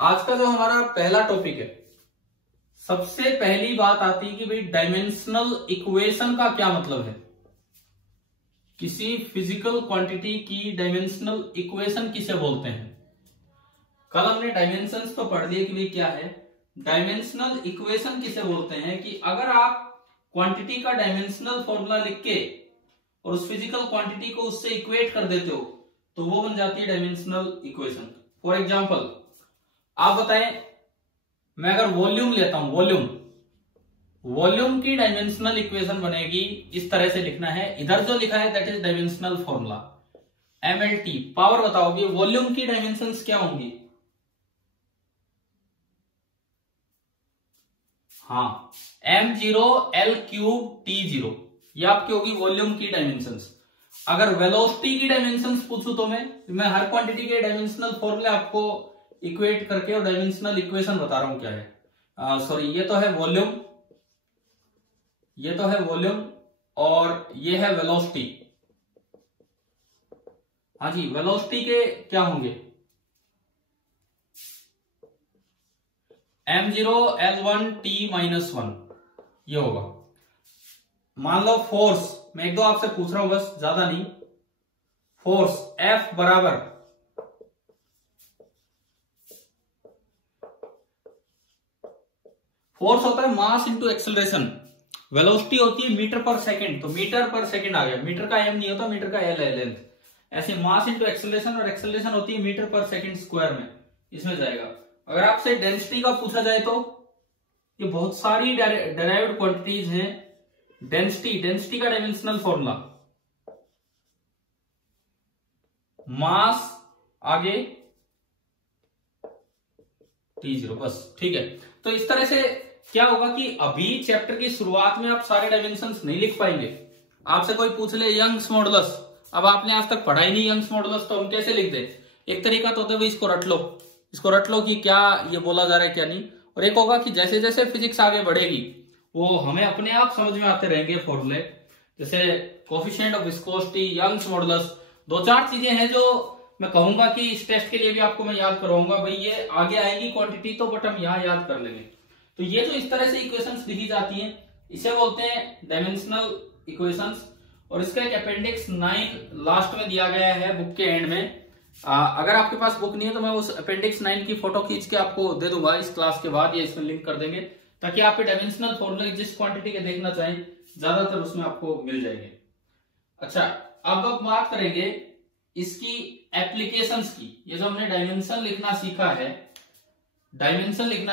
आज का जो हमारा पहला टॉपिक है, सबसे पहली बात आती है कि भाई डायमेंशनल इक्वेशन का क्या मतलब है। किसी फिजिकल क्वांटिटी की डायमेंशनल इक्वेशन किसे बोलते हैं। कल हमने डायमेंशंस तो पढ़ लिए कि भाई क्या है। डायमेंशनल इक्वेशन किसे बोलते हैं कि अगर आप क्वांटिटी का डायमेंशनल फॉर्मूला लिख के और उस फिजिकल क्वांटिटी को उससे इक्वेट कर देते हो तो वो बन जाती है डायमेंशनल इक्वेशन। फॉर एग्जांपल आप बताएं, मैं अगर वॉल्यूम लेता हूं, वॉल्यूम की डायमेंशनल इक्वेशन बनेगी, इस तरह से लिखना है। इधर जो लिखा है that is dimensional formula MLT। Power बताओगे वॉल्यूम की डायमेंशंस क्या होंगी। हाँ, m0L3T0 ये आपकी होगी वॉल्यूम की डायमेंशंस। अगर वेलोसिटी की डायमेंशंस पूछूं तो मैं हर क्वांटिटी के डायमेंशनल फॉर्मूले आपको इक्वेट करके और डायमेंशनल इक्वेशन बता रहा हूं क्या है। सॉरी, ये तो है वॉल्यूम और ये है वेलोसिटी। हाँ जी, वेलोसिटी के क्या होंगे, m0L1T-1 ये होगा। मान लो फोर्स, मैं एक दो आपसे पूछ रहा हूं बस, ज्यादा नहीं। फोर्स F बराबर फोर्स होता है मास इंटू एक्सेलरेशन। वेलोसिटी होती है मीटर पर सेकंड, तो मीटर पर सेकंड आ गया। मीटर का m नहीं होता, मीटर का L है लेंथ। ऐसे मास इंटू एक्सेलरेशन, और एक्सेलरेशन होती है मीटर पर सेकंड स्क्वायर में, इसमें जाएगा। अगर आपसे डेंसिटी का पूछा जाए तो ये बहुत सारी डेराइव्ड क्वांटिटीज हैं। डेंसिटी का डायमेंशनल फॉर्मूला मास आगे T0, बस ठीक है। तो इस तरह से क्या होगा कि अभी चैप्टर की शुरुआत में आप सारे डायमेंशंस नहीं लिख पाएंगे। आपसे कोई पूछ ले यंग्स मॉडुलस, अब आपने आज तक पढ़ा ही नहीं यंग्स मॉडुलस, तो हम कैसे लिख दे। एक तरीका तो होता है इसको रट लो कि क्या ये बोला जा रहा है क्या नहीं। और एक होगा कि जैसे जैसे फिजिक्स आगे बढ़ेगी वो हमें अपने आप समझ में आते रहेंगे फॉर्मूले, जैसे coefficient of viscosity, Young's modulus. दो चार चीजें हैं जो मैं कहूंगा कि इस टेस्ट के लिए भी आपको मैं याद करवाऊंगा। भाई ये आगे आएगी क्वांटिटी तो बट हम यहाँ याद कर लेंगे। तो ये जो इस तरह से इक्वेशंस लिखी जाती हैं इसे बोलते हैं डायमेंशनल इक्वेशंस। और इसका एक अपेंडिक्स 9 लास्ट में दिया गया है बुक के एंड में। अगर आपके पास बुक नहीं है तो मैं उस अपेंडिक्स 9 की फोटो खींच के आपको दे दूंगा इस क्लास के बाद, या इसमें लिंक कर देंगे, ताकि आप डायमेंशनल फॉर्मूले जिस क्वांटिटी के देखना चाहें ज्यादातर उसमें आपको मिल जाएंगे। अच्छा, अब आप बात करेंगे इसकी एप्लीकेशंस की। ये जो हमने डायमेंशन लिखना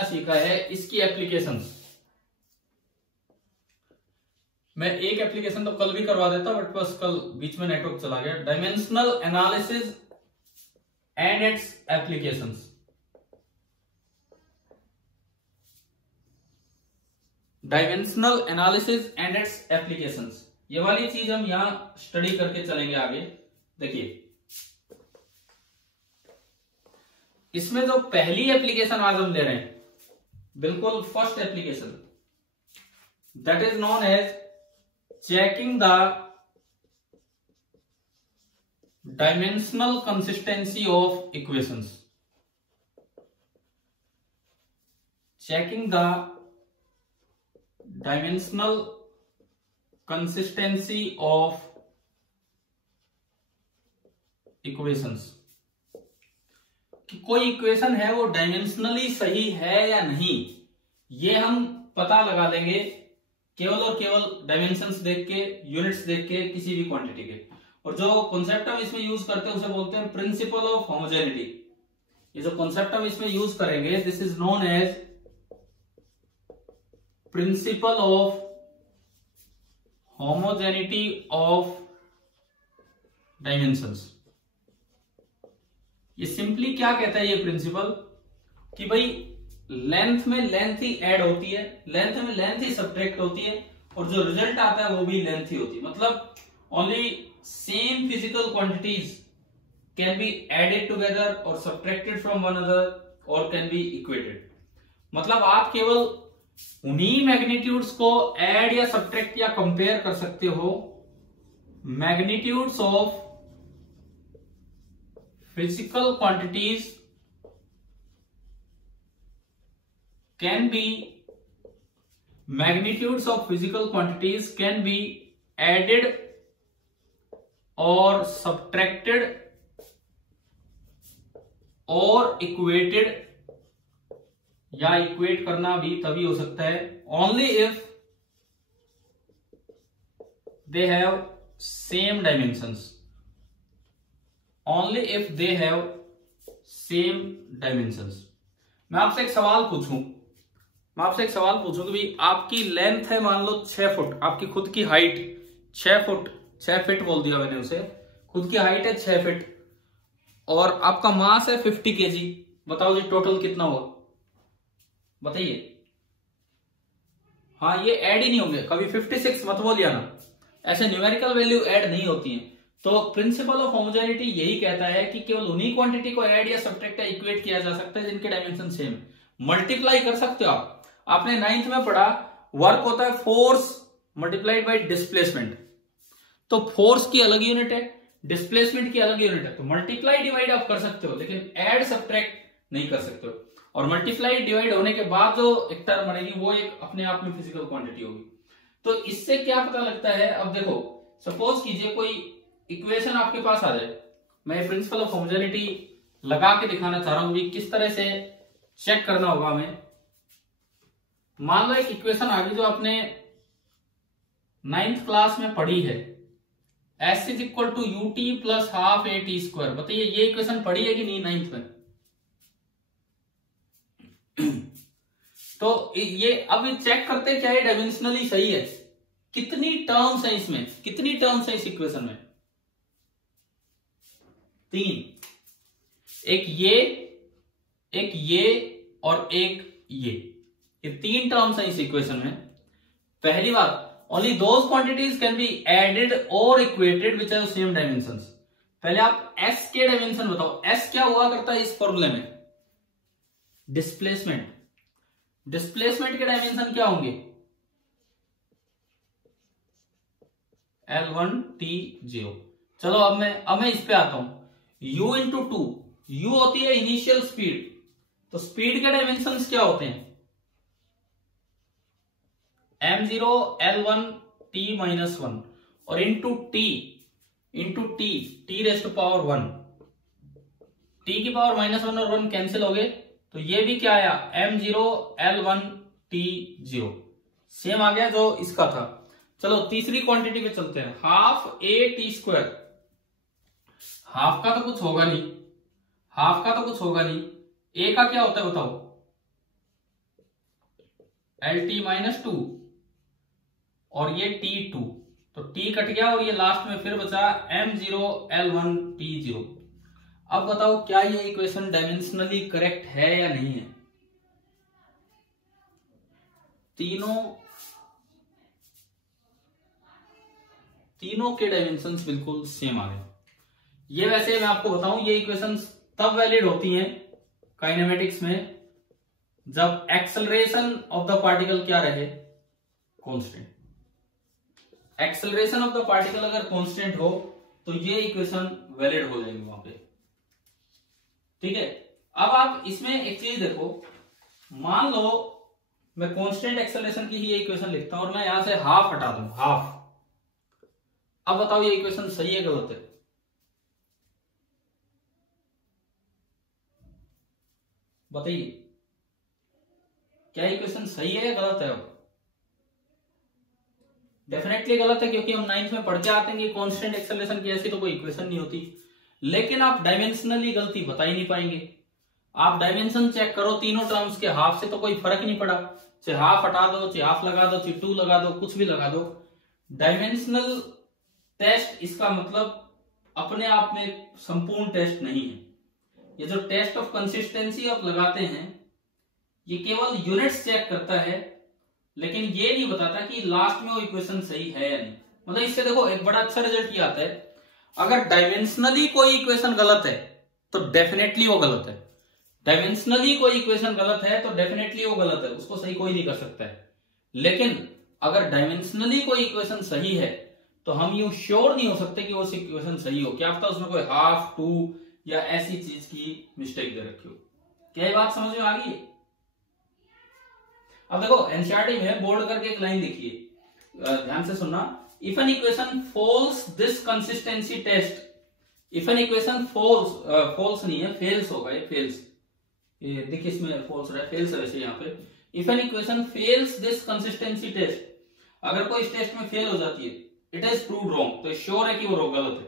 सीखा है इसकी एप्लीकेशंस। मैं एक एप्लीकेशन तो कल भी करवा देता बट बस कल बीच में नेटवर्क चला गया। Dimensional analysis and it's applications. Dimensional analysis and it's applications, ये वाली चीज हम यहां स्टडी करके चलेंगे आगे। देखिए इसमें जो पहली एप्लीकेशन आज हम ले रहे हैं, बिल्कुल first application, that is known as checking the dimensional consistency of equations. Checking the dimensional consistency of equations, कि कोई इक्वेशन है वो डायमेंशनली सही है या नहीं, ये हम पता लगा लेंगे केवल और केवल डायमेंशंस देख के, यूनिट्स देख के, किसी भी क्वांटिटी के। और जो कॉन्सेप्ट हम इसमें यूज करते हैं उसे बोलते हैं प्रिंसिपल ऑफ होमोजेनिटी। ये जो कॉन्सेप्ट हम इसमें यूज करेंगे this is known as principle of homogeneity of dimensions. ये सिंपली क्या कहता है ये प्रिंसिपल, कि भाई लेंथ में लेंथ ही ऐड होती है, लेंथ में लेंथ ही सब्ट्रैक्ट होती है, और जो रिजल्ट आता है वो भी लेंथ ही होती है। मतलब only same physical quantities can be added together और सब्ट्रैक्टेड फ्रॉम वन अनदर और कैन बी इक्वेटेड। मतलब आप केवल उन्हीं मैग्नीट्यूड्स को ऐड या सब्ट्रैक्ट या कंपेयर कर सकते हो, magnitudes of physical quantities can be magnitudes of physical quantities can be added और सब्ट्रैक्टेड और इक्वेटेड, या इक्वेट करना भी तभी हो सकता है only if they have same dimensions, only if they have same dimensions. मैं आपसे एक सवाल पूछूं कि भाई आपकी लेंथ है मान लो 6 फुट, आपकी खुद की हाइट 6 फुट, 6 फीट बोल दिया मैंने उसे, खुद की हाइट है 6 फीट और आपका मास है 50 केजी। बताओ जी टोटल कितना हुआ, बताइए। हाँ ये ऐड ही नहीं होंगे कभी, 56 मत बोलिए ना, ऐसे न्यूमेरिकल वैल्यू ऐड नहीं होती है। तो प्रिंसिपल ऑफ होमोजेनिटी यही कहता है कि केवल उन्हीं क्वांटिटी को ऐड या सब्ट्रैक्ट या इक्वेट किया जा सकता है जिनके डायमेंशन सेम है। मल्टीप्लाई कर सकते हो आप, आपने 9th में पढ़ा वर्क होता है फोर्स मल्टीप्लाइड बाई डिस्प्लेसमेंट, तो फोर्स की अलग यूनिट है, डिस्प्लेसमेंट की अलग यूनिट है, तो मल्टीप्लाई डिवाइड आप कर सकते हो लेकिन ऐड सब्ट्रैक्ट नहीं कर सकते हो। और मल्टीप्लाई डिवाइड होने के बाद जो एक टर्म बनेगी वो एक अपने आप में फिजिकल क्वांटिटी होगी। तो इससे क्या पता लगता है, अब देखो सपोज कीजिए कोई इक्वेशन आपके पास आ जाए, मैं प्रिंसिपल ऑफ होमोजेनिटी लगा के दिखाना चाह रहा हूं भी किस तरह से चेक करना होगा हमें। मान लो एक इक्वेशन आ गई जो आपने 9th क्लास में पढ़ी है, S is equal to u t plus half a t square. बताइए ये इक्वेशन पढ़ी है कि नहीं 9th में? तो ये अब चेक करते हैं क्या ये डायमेंशनली सही है, कितनी टर्म्स है इसमें, कितनी टर्म्स है इस इक्वेशन में? 3, एक ये और एक ये 3 टर्म्स है इस इक्वेशन में। पहली बात, only those quantities can be added और equated which have same dimensions. पहले आप S के डायमेंशन बताओ, S क्या हुआ करता है इस फॉर्मूले में? डिस्प्लेसमेंट। डिस्प्लेसमेंट के डायमेंशन क्या होंगे? L1 T0। चलो अब मैं इस पे आता हूं, U इंटू 2, U होती है इनिशियल स्पीड, तो स्पीड के डायमेंशंस क्या होते हैं? m0 L1 T-1 और into t t raise to power 1, t की पावर -1 और 1 कैंसिल हो गए, तो ये भी क्या आया m0 L1 T0 सेम आ गया जो इसका था। चलो तीसरी क्वांटिटी पे चलते हैं, half a t square. Half का तो कुछ होगा नहीं, ए का क्या होता है बताओ? LT-2 और ये T2, तो T कट गया और ये लास्ट में फिर बचा m0 L1 T0। अब बताओ क्या ये इक्वेशन डायमेंशनली करेक्ट है या नहीं है? तीनों के डायमेंशंस बिल्कुल सेम आ गए। ये वैसे मैं आपको बताऊं ये इक्वेशंस तब वैलिड होती हैं काइनेमेटिक्स में जब एक्सेलरेशन ऑफ द पार्टिकल क्या रहे? Constant. Acceleration of the particle अगर कांस्टेंट हो तो ये इक्वेशन वैलिड हो जाएगी वहां पे, ठीक है। अब आप इसमें एक चीज देखो, मान लो मैं कांस्टेंट एक्सेलरेशन की ही ये इक्वेशन लिखता हूं और मैं यहां से हाफ हटा दूं, हाफ। अब बताओ ये इक्वेशन सही है गलत है? बताइए क्या इक्वेशन सही है या गलत है? अब डेफिनेटली गलत है, क्योंकि हम 9th में पढ़ के आते हैं कि कांस्टेंट एक्सेलरेशन की ऐसी तो कोई इक्वेशन नहीं होती। लेकिन आप डायमेंशनली गलती बता ही नहीं पाएंगे। आप डायमेंशन चेक करो तीनों टर्म्स के, हाफ से तो कोई फर्क नहीं पड़ा, चाहे हाफ हटा दो, चाहे हाफ लगा दो, चाहे 2 लगा दो, कुछ भी लगा दो। डायमेंशनल टेस्ट इसका मतलब अपने आप में संपूर्ण टेस्ट नहीं है। ये जो टेस्ट ऑफ कंसिस्टेंसी आप लगाते हैं ये केवल यूनिट्स चेक करता है, लेकिन ये नहीं बताता कि लास्ट में वो इक्वेशन सही है या नहीं। मतलब इससे देखो एक बड़ा अच्छा रिजल्ट ये आता है, अगर डायमेंशनली कोई इक्वेशन गलत है तो डेफिनेटली वो गलत है। डायमेंशनली कोई इक्वेशन गलत है तो डेफिनेटली वो गलत है, उसको सही कोई नहीं कर सकता है। लेकिन अगर डायमेंशनली कोई इक्वेशन सही है तो हम यूं श्योर नहीं हो सकते कि वो इक्वेशन सही हो, क्या पता उसमें कोई हाफ 2 या ऐसी चीज की मिस्टेक दे रखी हो। क्या ये बात समझ में आ गई? अब देखो एनसीईआरटी में बोल्ड करके एक लाइन लिखिए, ध्यान से सुनना। If an equation falls this consistency test, if an equation falls नहीं है, फेल्स होगा, ये फेल्स, ये देखिए इसमें फॉल्स रहा है, फेल्स है वैसे यहाँ पे। If an equation fails this consistency test, अगर कोई इस टेस्ट में फेल हो जाती है, इट इज प्रूव्ड रॉन्ग, तो श्योर है कि वो गलत है।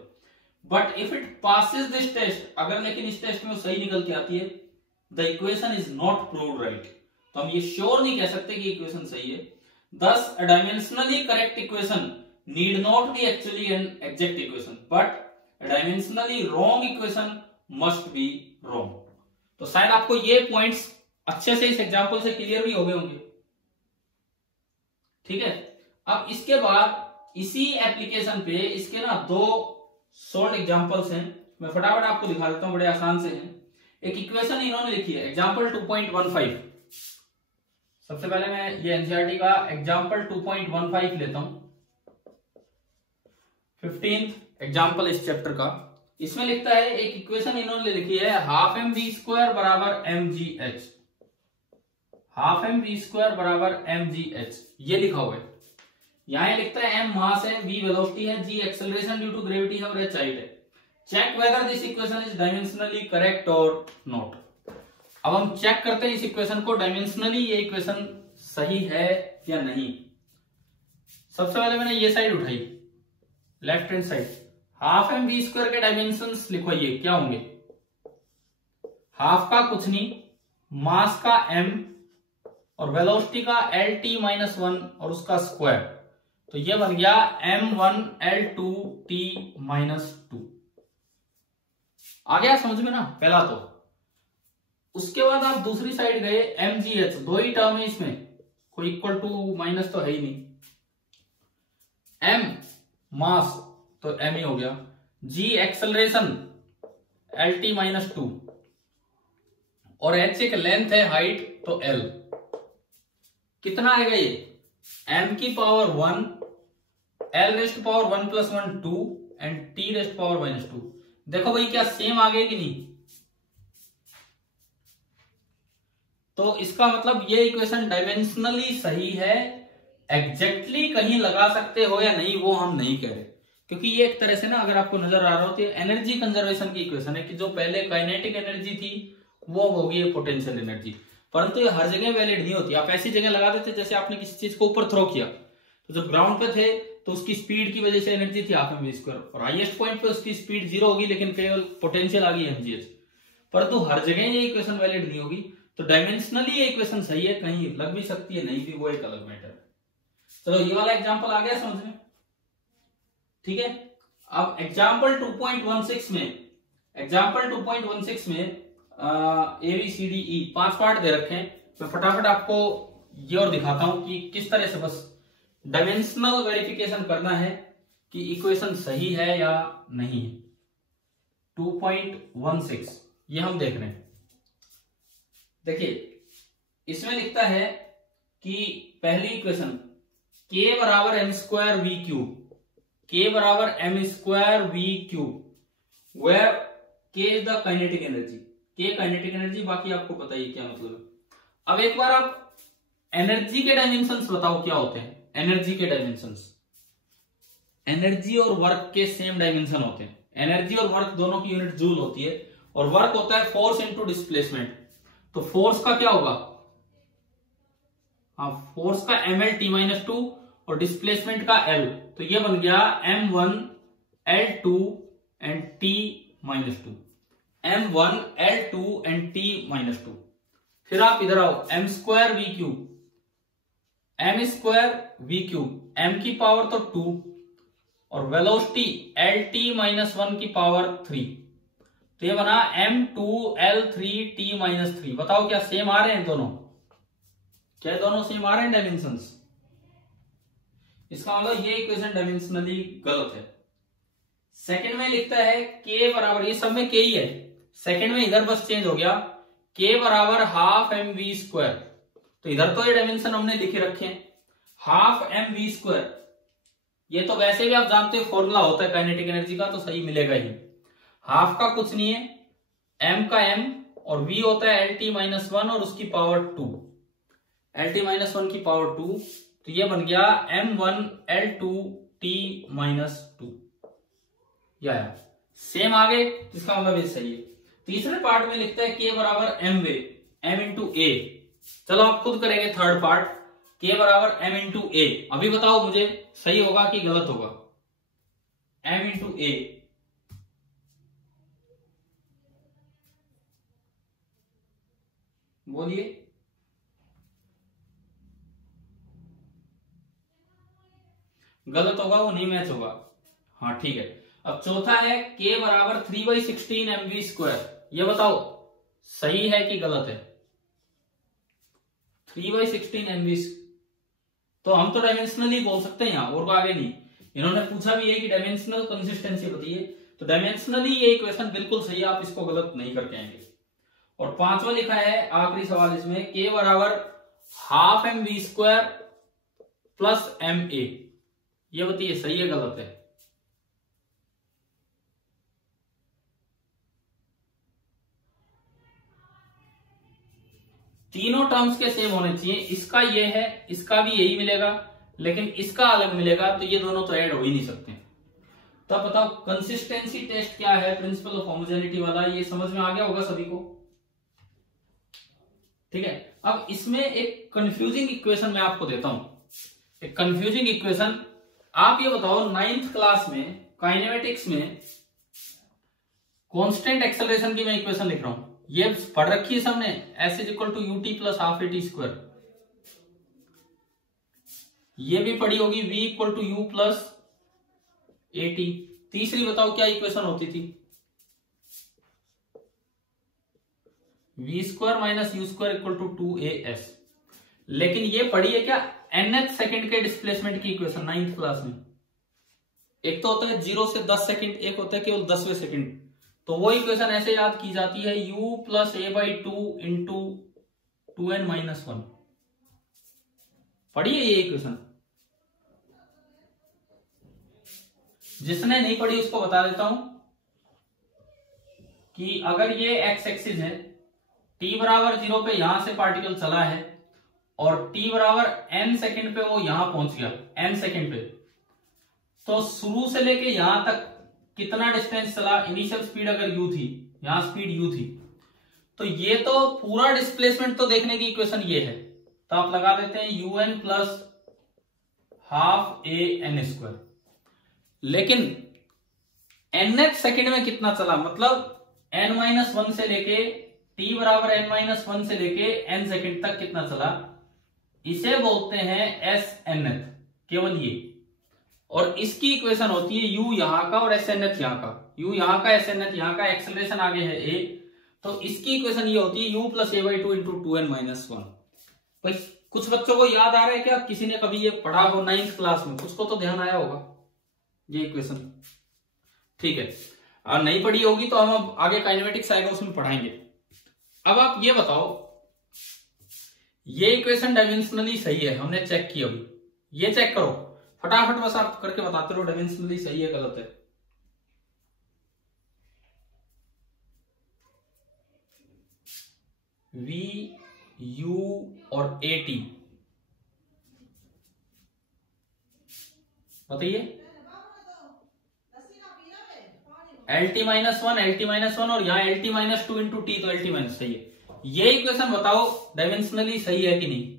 But if it passes this test, अगर लेकिन इस टेस्ट में वो सही निकल के आती है, the equation is not proved right, तो हम ये श्योर नहीं कह सकते कि इक्वेशन सही है। Thus a dimensionally correct equation need not be actually an exact equation, but dimensionally wrong equation must be wrong. तो शायद आपको ये पॉइंट्स अच्छे से इस एग्जांपल से क्लियर भी हो गए होंगे, ठीक है। अब इसके बाद इसी एप्लीकेशन पे इसके ना दो शॉर्ट एग्जांपल्स हैं, मैं फटाफट आपको दिखा देता हूं, बड़े आसान से हैं। एक इक्वेशन इन्होंने लिखी है एग्जांपल 2.15। सबसे पहले मैं ये एनसीईआरटी का एग्जांपल 2.15 लेता हूं, 15th एग्जांपल इस चैप्टर का। इसमें लिखता है, एक इक्वेशन इन्होंने लिखी है, हाफ एम वी स्क्वायर बराबर m g h, half m v square बराबर एम जी एच, ये लिखा हुआ है। यहां लिखता है एम मास है, वी वेलोसिटी है, g acceleration due to gravity है और एच हाइट है। Check whether this equation is dimensionally correct और नॉट। अब हम चेक करते हैं इस इक्वेशन को, डायमेंशनली ये इक्वेशन सही है या नहीं। सबसे पहले मैंने ये साइड उठाई, left hand side. Half m v square के डायमेंशंस लिखो, ये क्या होंगे, हाफ का कुछ नहीं, मास का m और वेलोसिटी का LT-1 और उसका स्क्वायर, तो ये बन गया m1L2T-2। आ गया समझ में ना पहला तो। उसके बाद आप दूसरी साइड गए, mgh, दो ही टर्म है इसमें, कोई इक्वल टू माइनस तो है ही नहीं। m मास तो m ही हो गया, g एक्सेलरेशन LT-2 और h एक लेंथ है, हाइट तो l। कितना आएगा ये, m की power 1, l rest power 1 + 1 2 and t rest power -2। देखो भाई क्या सेम आ गए कि नहीं। तो इसका मतलब ये इक्वेशन डायमेंशनली सही है, एग्जैक्टली कहीं लगा सकते हो या नहीं वो हम नहीं कह रहे, क्योंकि ये एक तरह से ना, अगर आपको नजर आ रहा हो तो एनर्जी कंजर्वेशन की इक्वेशन है कि जो पहले काइनेटिक एनर्जी थी वो होगी पोटेंशियल एनर्जी, परंतु ये हर जगह वैलिड नहीं होती। आप ऐसी जगह लगा देते जैसे आपने किसी चीज को ऊपर थ्रो किया, तो जब ग्राउंड पे थे तो उसकी स्पीड की वजह से एनर्जी थी हाफ एम वी स्क्वायर, और हाईएस्ट पॉइंट पे उसकी स्पीड 0 होगी लेकिन केवल पोटेंशियल आ गई mgh, परंतु हर जगह ये इक्वेशन वैलिड नहीं होगी। तो डायमेंशनली ये इक्वेशन सही है, कहीं लग भी सकती है, नहीं भी, वो एक अलग मैटर है। चलो ये वाला एग्जांपल आ गया समझ में, ठीक है। अब एग्जांपल 2.16 में, एग्जांपल 2.16 में ABCDE 5 पार्ट दे रखे हैं। मैं फटाफट आपको ये और दिखाता हूं कि किस तरह से बस डायमेंशनल वेरिफिकेशन करना है कि इक्वेशन सही है या नहीं है। 2.16 ये हम देख रहे हैं। देखिए इसमें लिखता है कि पहली इक्वेशन k बराबर m square v cube, k बराबर m square v cube, where k is the kinetic energy, k kinetic energy, बाकी आपको पता ही क्या मतलब है। अब एक बार आप एनर्जी के डायमेंशंस बताओ क्या होते हैं। एनर्जी के डायमेंशंस, एनर्जी और वर्क के सेम डायमेंशन होते हैं। एनर्जी और वर्क दोनों की यूनिट जूल होती है, और वर्क होता है फोर्स इनटू डिस्प्लेसमेंट। तो फोर्स का क्या होगा, हाँ फोर्स का mLT-2 और डिस्प्लेसमेंट का L, तो ये बन गया m1L2 and T-2, m1L2 and T-2। फिर आप इधर आओ, m square v cube, m square v cube, m की पावर तो 2 और वेलोसिटी LT-1 की पावर 3, तो ये बना m2L3T-3। बताओ क्या सेम आ रहे हैं दोनों, क्या दोनों सेम आ रहे हैं डायमेंशंस। इसका मतलब ये इक्वेशन डायमेंशनली गलत है। सेकंड में लिखता है k बराबर, ये सब में k ही है, सेकंड में इधर बस चेंज हो गया, k बराबर हाफ एम वी स्क्वायर, तो इधर तो ये डायमेंशन हमने लिखे रखे हैं, हाफ एम वी स्क्वायर। ये तो वैसे भी आप जानते हो फॉर्मूला होता है काइनेटिक एनर्जी का, तो सही मिलेगा ही। हाफ का कुछ नहीं है, m का m और v होता है LT-1 और उसकी पावर 2, LT-1 की पावर 2, तो ये बन गया M1L2T माइनस 2। या सेम आगे, इसका मतलब ये सही है। तीसरे पार्ट में लिखता है K बराबर M वे M इंटू ए। चलो आप खुद करेंगे थर्ड पार्ट, K बराबर M इंटू ए। अभी बताओ मुझे सही होगा कि गलत होगा? M इंटू ए, बोलिए। गलत होगा, वो नहीं मैच होगा। हाँ ठीक है। अब चौथा है K बराबर 3/16 MV स्क्वायर। ये बताओ सही है कि गलत है? 3/16 MV, तो हम तो डायमेंशनल ही बोल सकते हैं यहाँ, और आगे नहीं। इन्होंने पूछा भी है कि डायमेंशनल कंसिस्टेंसी बताइए, तो डायमेंशनली ये इक्वेशन बिल्कुल सही है, आप इसको गलत नहीं करके आएंगे। और पांचवा लिखा है आखिरी सवाल इसमें, K बराबर half MV square plus MA। ये बताइए सही है गलत है? तीनों टर्म्स के सेम होने चाहिए। इसका ये है, इसका भी यही मिलेगा, लेकिन इसका अलग मिलेगा, तो ये दोनों तो ऐड हो ही नहीं सकते। तब बताओ कंसिस्टेंसी टेस्ट क्या है, प्रिंसिपल ऑफ होमोजेनिटी वाला, ये समझ में आ गया होगा सभी को? ठीक है। अब इसमें एक कंफ्यूजिंग इक्वेशन मैं आपको देता हूं, एक कंफ्यूजिंग इक्वेशन। आप ये बताओ 9th क्लास में काइनेमेटिक्स में कांस्टेंट एक्सेलरेशन की मैं इक्वेशन लिख रहा हूं, ये पढ़ रखी है सबने, S is equal to u t plus half AT square. ये भी पढ़ी होगी, V equal to u plus AT। तीसरी बताओ क्या इक्वेशन होती थी? V square minus u square equal to 2AS। लेकिन ये पढ़ी है क्या nth सेकंड के डिस्प्लेसमेंट की इक्वेशन 9th क्लास में? एक तो होता है 0 से 10 सेकंड, एक होता है केवल 10वें सेकंड। तो वो इक्वेशन ऐसे याद की जाती है, u plus a/2 into 2n-1। पढ़िए ये इक्वेशन, जिसने नहीं पढ़ी उसको बता देता हूं कि अगर ये x एक्सिस है, t बराबर 0 पे यहां से पार्टिकल चला है और t बराबर n सेकंड पे वो यहां पहुंच गया, n सेकंड पे, तो शुरू से लेके यहां तक कितना डिस्टेंस चला? इनिशियल स्पीड अगर u थी, यहां स्पीड u थी, तो ये तो पूरा डिस्प्लेसमेंट तो देखने की इक्वेशन ये है, तो आप लगा देते हैं un plus half an square. लेकिन nth सेकंड में कितना चला, मतलब n-1 से लेके t बराबर n-1 से लेके n सेकंड तक कितना चला, इसे बोलते हैं SNth, केवल ये। और इसकी इक्वेशन होती है u यहां का और SNth यहां का, u यहां का SNथ यहां का, एक्सेलरेशन आगे है a, तो इसकी इक्वेशन ये होती है u plus a/2 into 2n-1। भाई कुछ बच्चों को याद आ रहा है क्या? किसी ने कभी ये पढ़ा हो 9th क्लास में? कुछ को तो ध्यान आया होगा ये इक्वेशन। ठीक है, और नहीं पढ़ी होगी तो हम अब आगे काइनेमेटिक्स आएगा उसमें पढ़ाएंगे। अब आप ये बताओ, ये इक्वेशन डायमेंशनली सही है, हमने चेक की, अभी ये चेक करो फटाफट, बस आप करके बताते रहो डायमेंशनली सही है गलत है। V, U और AT बताइए। LT-1 LT-1 और यहाँ LT-2 इंटू T, तो LT- सही है। ये इक्वेशन बताओ डायमेंशनली सही है कि नहीं?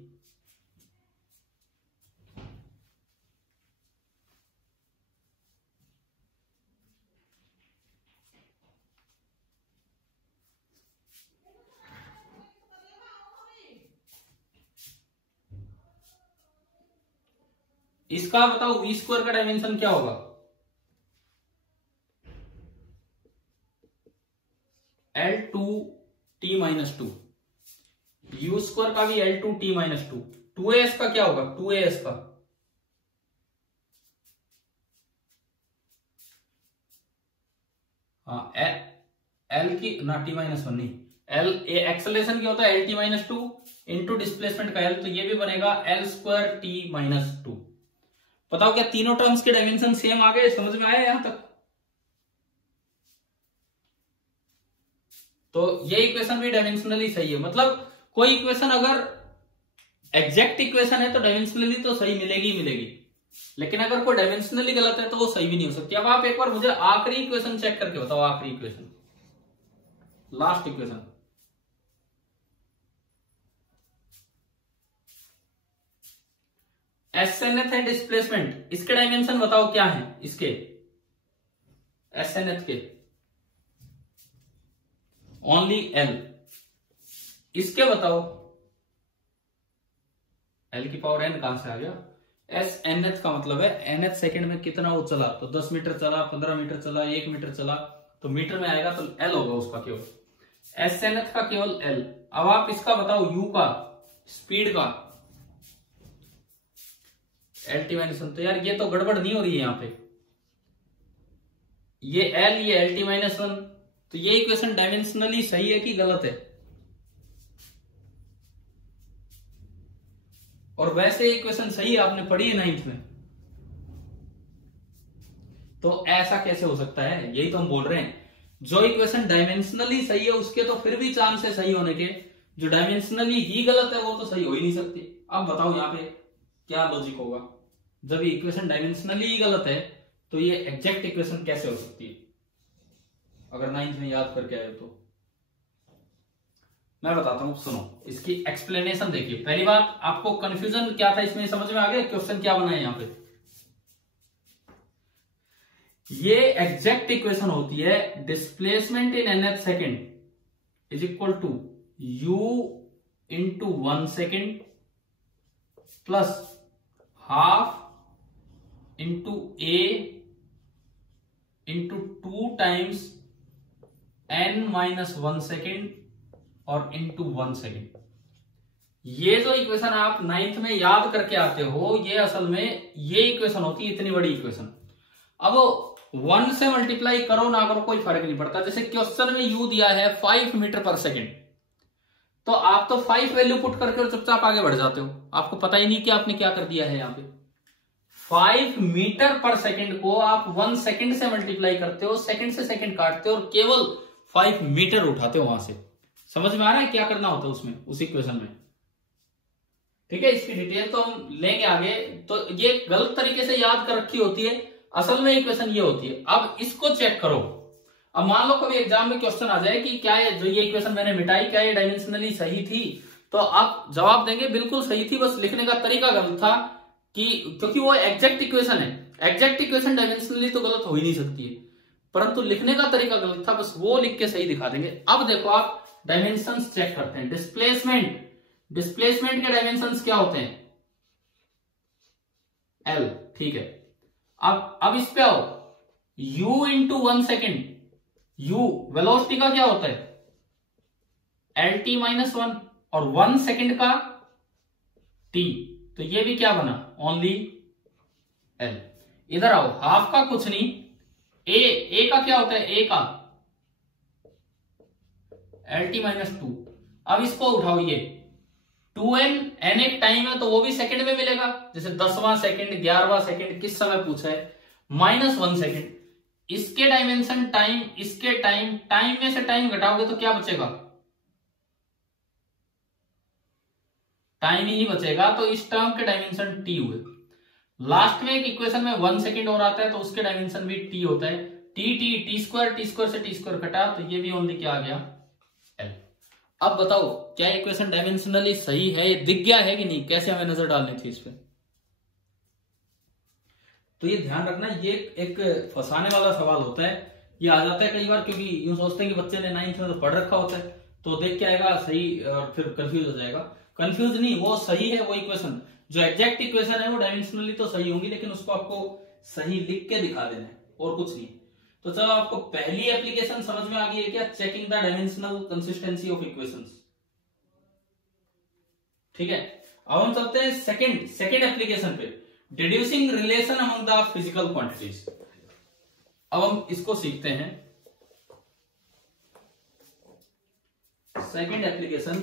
इसका बताओ V स्क्वायर का डायमेंशन क्या होगा? L2T-2। U स्क्वायर का भी L2T-2। 2AS का क्या होगा? 2AS का L की ना T-1 नहीं, L एक्सेलरेशन क्या होता है? LT-2 इंटू डिस्प्लेसमेंट का L, तो ये भी बनेगा L स्क्वायर T-2। बताओ क्या तीनों टर्म्स के डायमेंशन सेम आ गए? समझ में आया यहां तक? तो ये इक्वेशन भी डायमेंशनली सही है। मतलब कोई इक्वेशन अगर एग्जैक्ट इक्वेशन है तो डायमेंशनली तो सही मिलेगी मिलेगी, लेकिन अगर कोई डायमेंशनली गलत है तो वो सही भी नहीं हो सकती। अब आप एक बार मुझे आखिरी इक्वेशन चेक करके बताओ, आखिरी equation, last equation. S nth है डिस्प्लेसमेंट, इसके डायमेंशन बताओ क्या है इसके, एस एन एथ के ओनली एल, इसके बताओ एल की पावर एन कहां से आ गया, एस एन एच का मतलब है एन एच सेकेंड में कितना वो चला, तो 10 मीटर चला, 15 मीटर चला, 1 मीटर चला, तो मीटर में आएगा तो एल होगा उसका केवल, एस एन एच का केवल एल। अब आप इसका बताओ यू का, स्पीड का, एल टी माइनस वन। तो यार ये तो गड़बड़ नहीं हो रही है यहां पे, ये एल ये एल टी माइनस वन, तो ये इक्वेशन डायमेंशनली सही है कि गलत है। और वैसे इक्वेशन सही है, आपने पढ़ी है 9th में, तो ऐसा कैसे हो सकता है, यही तो हम बोल रहे हैं। जो इक्वेशन डायमेंशनली सही है उसके तो फिर भी चांस है सही होने के, जो डायमेंशनली ही गलत है वो तो सही हो ही नहीं सकती। अब बताओ यहाँ पे क्या लॉजिक होगा, जब ये इक्वेशन डायमेंशनली ही गलत है तो ये एग्जैक्ट इक्वेशन कैसे हो सकती है, अगर 9th में याद करके आए तो। मैं बताता हूं, सुनो इसकी एक्सप्लेनेशन देखिए। पहली बात, आपको कंफ्यूजन क्या था इसमें समझ में आ गया, क्वेश्चन क्या बना है यहाँ पे। ये एग्जैक्ट इक्वेशन होती है displacement in nth second is equal to u into 1 second plus half into a into 2 times n minus 1 second और इंटू 1 सेकेंड। ये जो इक्वेशन आप 9th में याद करके आते हो, ये असल में ये इक्वेशन होती है इतनी बड़ी इक्वेशन। अब 1 से मल्टीप्लाई करो ना करो कोई फर्क नहीं पड़ता। जैसे क्वेश्चन में u दिया है 5 मीटर पर सेकेंड, तो आप तो 5 वैल्यू पुट करके और चुपचाप आगे बढ़ जाते हो, आपको पता ही नहीं कि आपने क्या कर दिया है। यहाँ पे 5 मीटर पर सेकेंड को आप 1 सेकेंड से मल्टीप्लाई करते हो, सेकेंड से सेकेंड काटते हो और केवल 5 मीटर उठाते हो वहां से। समझ में आ रहा है क्या करना होता है उसमें, उस इक्वेशन में। ठीक है, इसकी डिटेल तो हम लेंगे आगे। तो ये गलत तरीके से याद कर रखी होती है, असल में इक्वेशन ये होती है। अब इसको चेक करो। अब मान लो कभी एग्जाम में क्वेश्चन आ जाए कि क्या है जो ये इक्वेशन मैंने मिटाई, क्या ये डायमेंशनली सही थी, तो आप जवाब देंगे बिल्कुल सही थी, बस लिखने का तरीका गलत था कि क्योंकि वो एग्जैक्ट इक्वेशन है। एग्जैक्ट इक्वेशन डायमेंशनली तो गलत हो ही नहीं सकती है, परंतु लिखने का तरीका गलत था, बस वो लिख के सही दिखा देंगे। अब देखो आप डायमेंशंस चेक करते हैं। डिस्प्लेसमेंट के डायमेंशंस क्या होते हैं, एल। ठीक है, अब इस पे आओ, u into 1 second, u velocity का क्या होता है, एल टी माइनस 1, और 1 सेकेंड का t, तो ये भी क्या बना, ओनली एल। इधर आओ, हाफ का कुछ नहीं, a का क्या होता है, a का एल टी माइनस 2। अब इसको उठाओ, ये 2n, n एक टाइम है तो वो भी सेकंड में मिलेगा, जैसे 10वां सेकंड, 11वां सेकंड, किस समय पूछा है, माइनस 1 सेकंड। इसके डायमेंशन टाइम, इसके टाइम, टाइम में से टाइम घटाओगे तो क्या बचेगा, टाइम ही बचेगा। तो इस टर्म के डायमेंशन t हुए। लास्ट में एक इक्वेशन में 1 सेकंड और आता है तो उसके डायमेंशन भी t होता है, टी स्क्वायर से टी स्क्वायर घटा, तो ये भी ओनली क्या आ गया, l। अब बताओ क्या इक्वेशन डायमेंशनली सही है, ये दिख गया है कि नहीं, कैसे हमें नजर डालनी थी इस पे। तो ये ध्यान रखना, ये एक फंसाने वाला सवाल होता है, ये आ जाता है कई बार, क्योंकि यूं सोचते हैं कि बच्चे ने 9th में तो पढ़ रखा होता है, तो देख के आएगा सही और फिर कंफ्यूज हो जाएगा। कंफ्यूज नहीं, वो सही है वो इक्वेशन, जो एग्जैक्ट इक्वेशन है वो डायमेंशनली तो सही होंगी, लेकिन उसको आपको सही लिख के दिखा देना है और कुछ नहीं। तो चलो, आपको पहली एप्लीकेशन समझ में आ गई है क्या, checking the dimensional consistency of equations. ठीक है, अब हम चलते हैं सेकंड एप्लीकेशन पे, deducing relation among the physical quantities. अब हम इसको सीखते हैं। Second application,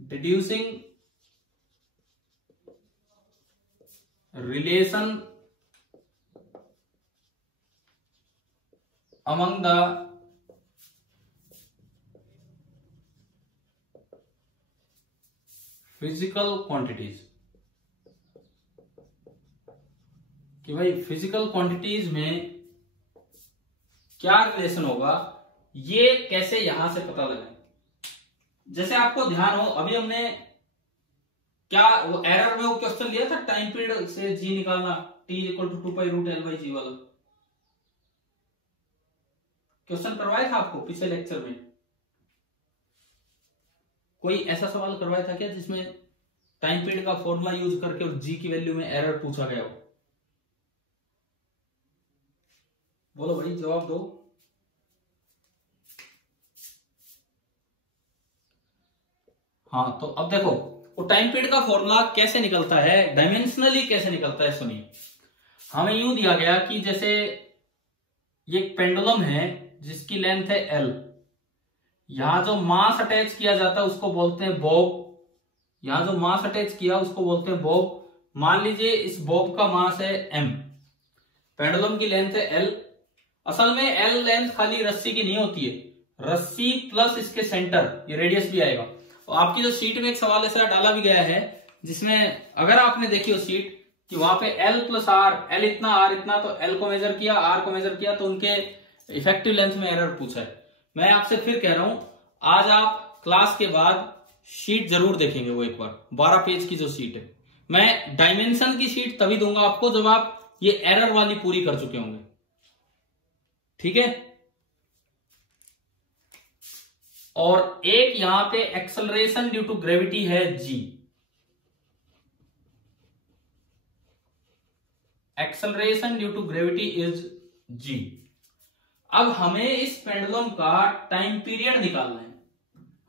deducing relation among the physical quantities, कि भाई फिजिकल क्वांटिटीज में क्या रिलेशन होगा, ये कैसे यहां से पता लगाएं। जैसे आपको ध्यान हो, अभी हमने क्या वो एरर में वो क्वेश्चन लिया था, टाइम पीरियड से जी निकालना, t इक्वल टू 2π√L/g वाला क्वेश्चन करवाया था आपको पिछले लेक्चर में। कोई ऐसा सवाल करवाया था क्या जिसमें टाइम पीरियड का फॉर्मूला यूज करके और जी की वैल्यू में एरर पूछा गया हो? बोलो भाई, जवाब दो। हाँ, तो अब देखो वो टाइम पीरियड का फॉर्मूला कैसे निकलता है, डायमेंशनली कैसे निकलता है, सुनिए। हमें यूं दिया गया कि जैसे ये एक पेंडुलम है जिसकी लेंथ है L, यहां जो मास अटैच किया जाता है उसको बोलते हैं बॉब, यहां जो मास अटैच किया उसको बोलते हैं बॉब। मान लीजिए इस बॉब का मास है m, पेंडुलम की लेंथ है L। असल में L लेंथ खाली रस्सी की नहीं होती है, रस्सी प्लस इसके सेंटर, ये रेडियस भी आएगा। और आपकी जो शीट में एक सवाल ऐसा डाला भी गया है जिसमें अगर आपने देखी हो सीट कि वहां पे L प्लस R, L इतना R इतना, तो L को मेजर किया, R को मेजर किया, तो उनके इफेक्टिव लेंथ में एरर पूछा है। मैं आपसे फिर कह रहा हूं, आज आप क्लास के बाद शीट जरूर देखेंगे, वो एक बार 12 पेज की जो शीट है। मैं डायमेंशन की शीट तभी दूंगा आपको जब आप ये एरर वाली पूरी कर चुके होंगे, ठीक है। और एक यहां पे एक्सेलरेशन ड्यू टू ग्रेविटी है g, acceleration due to gravity is g। अब हमें इस पेंडुलम का टाइम पीरियड निकालना है,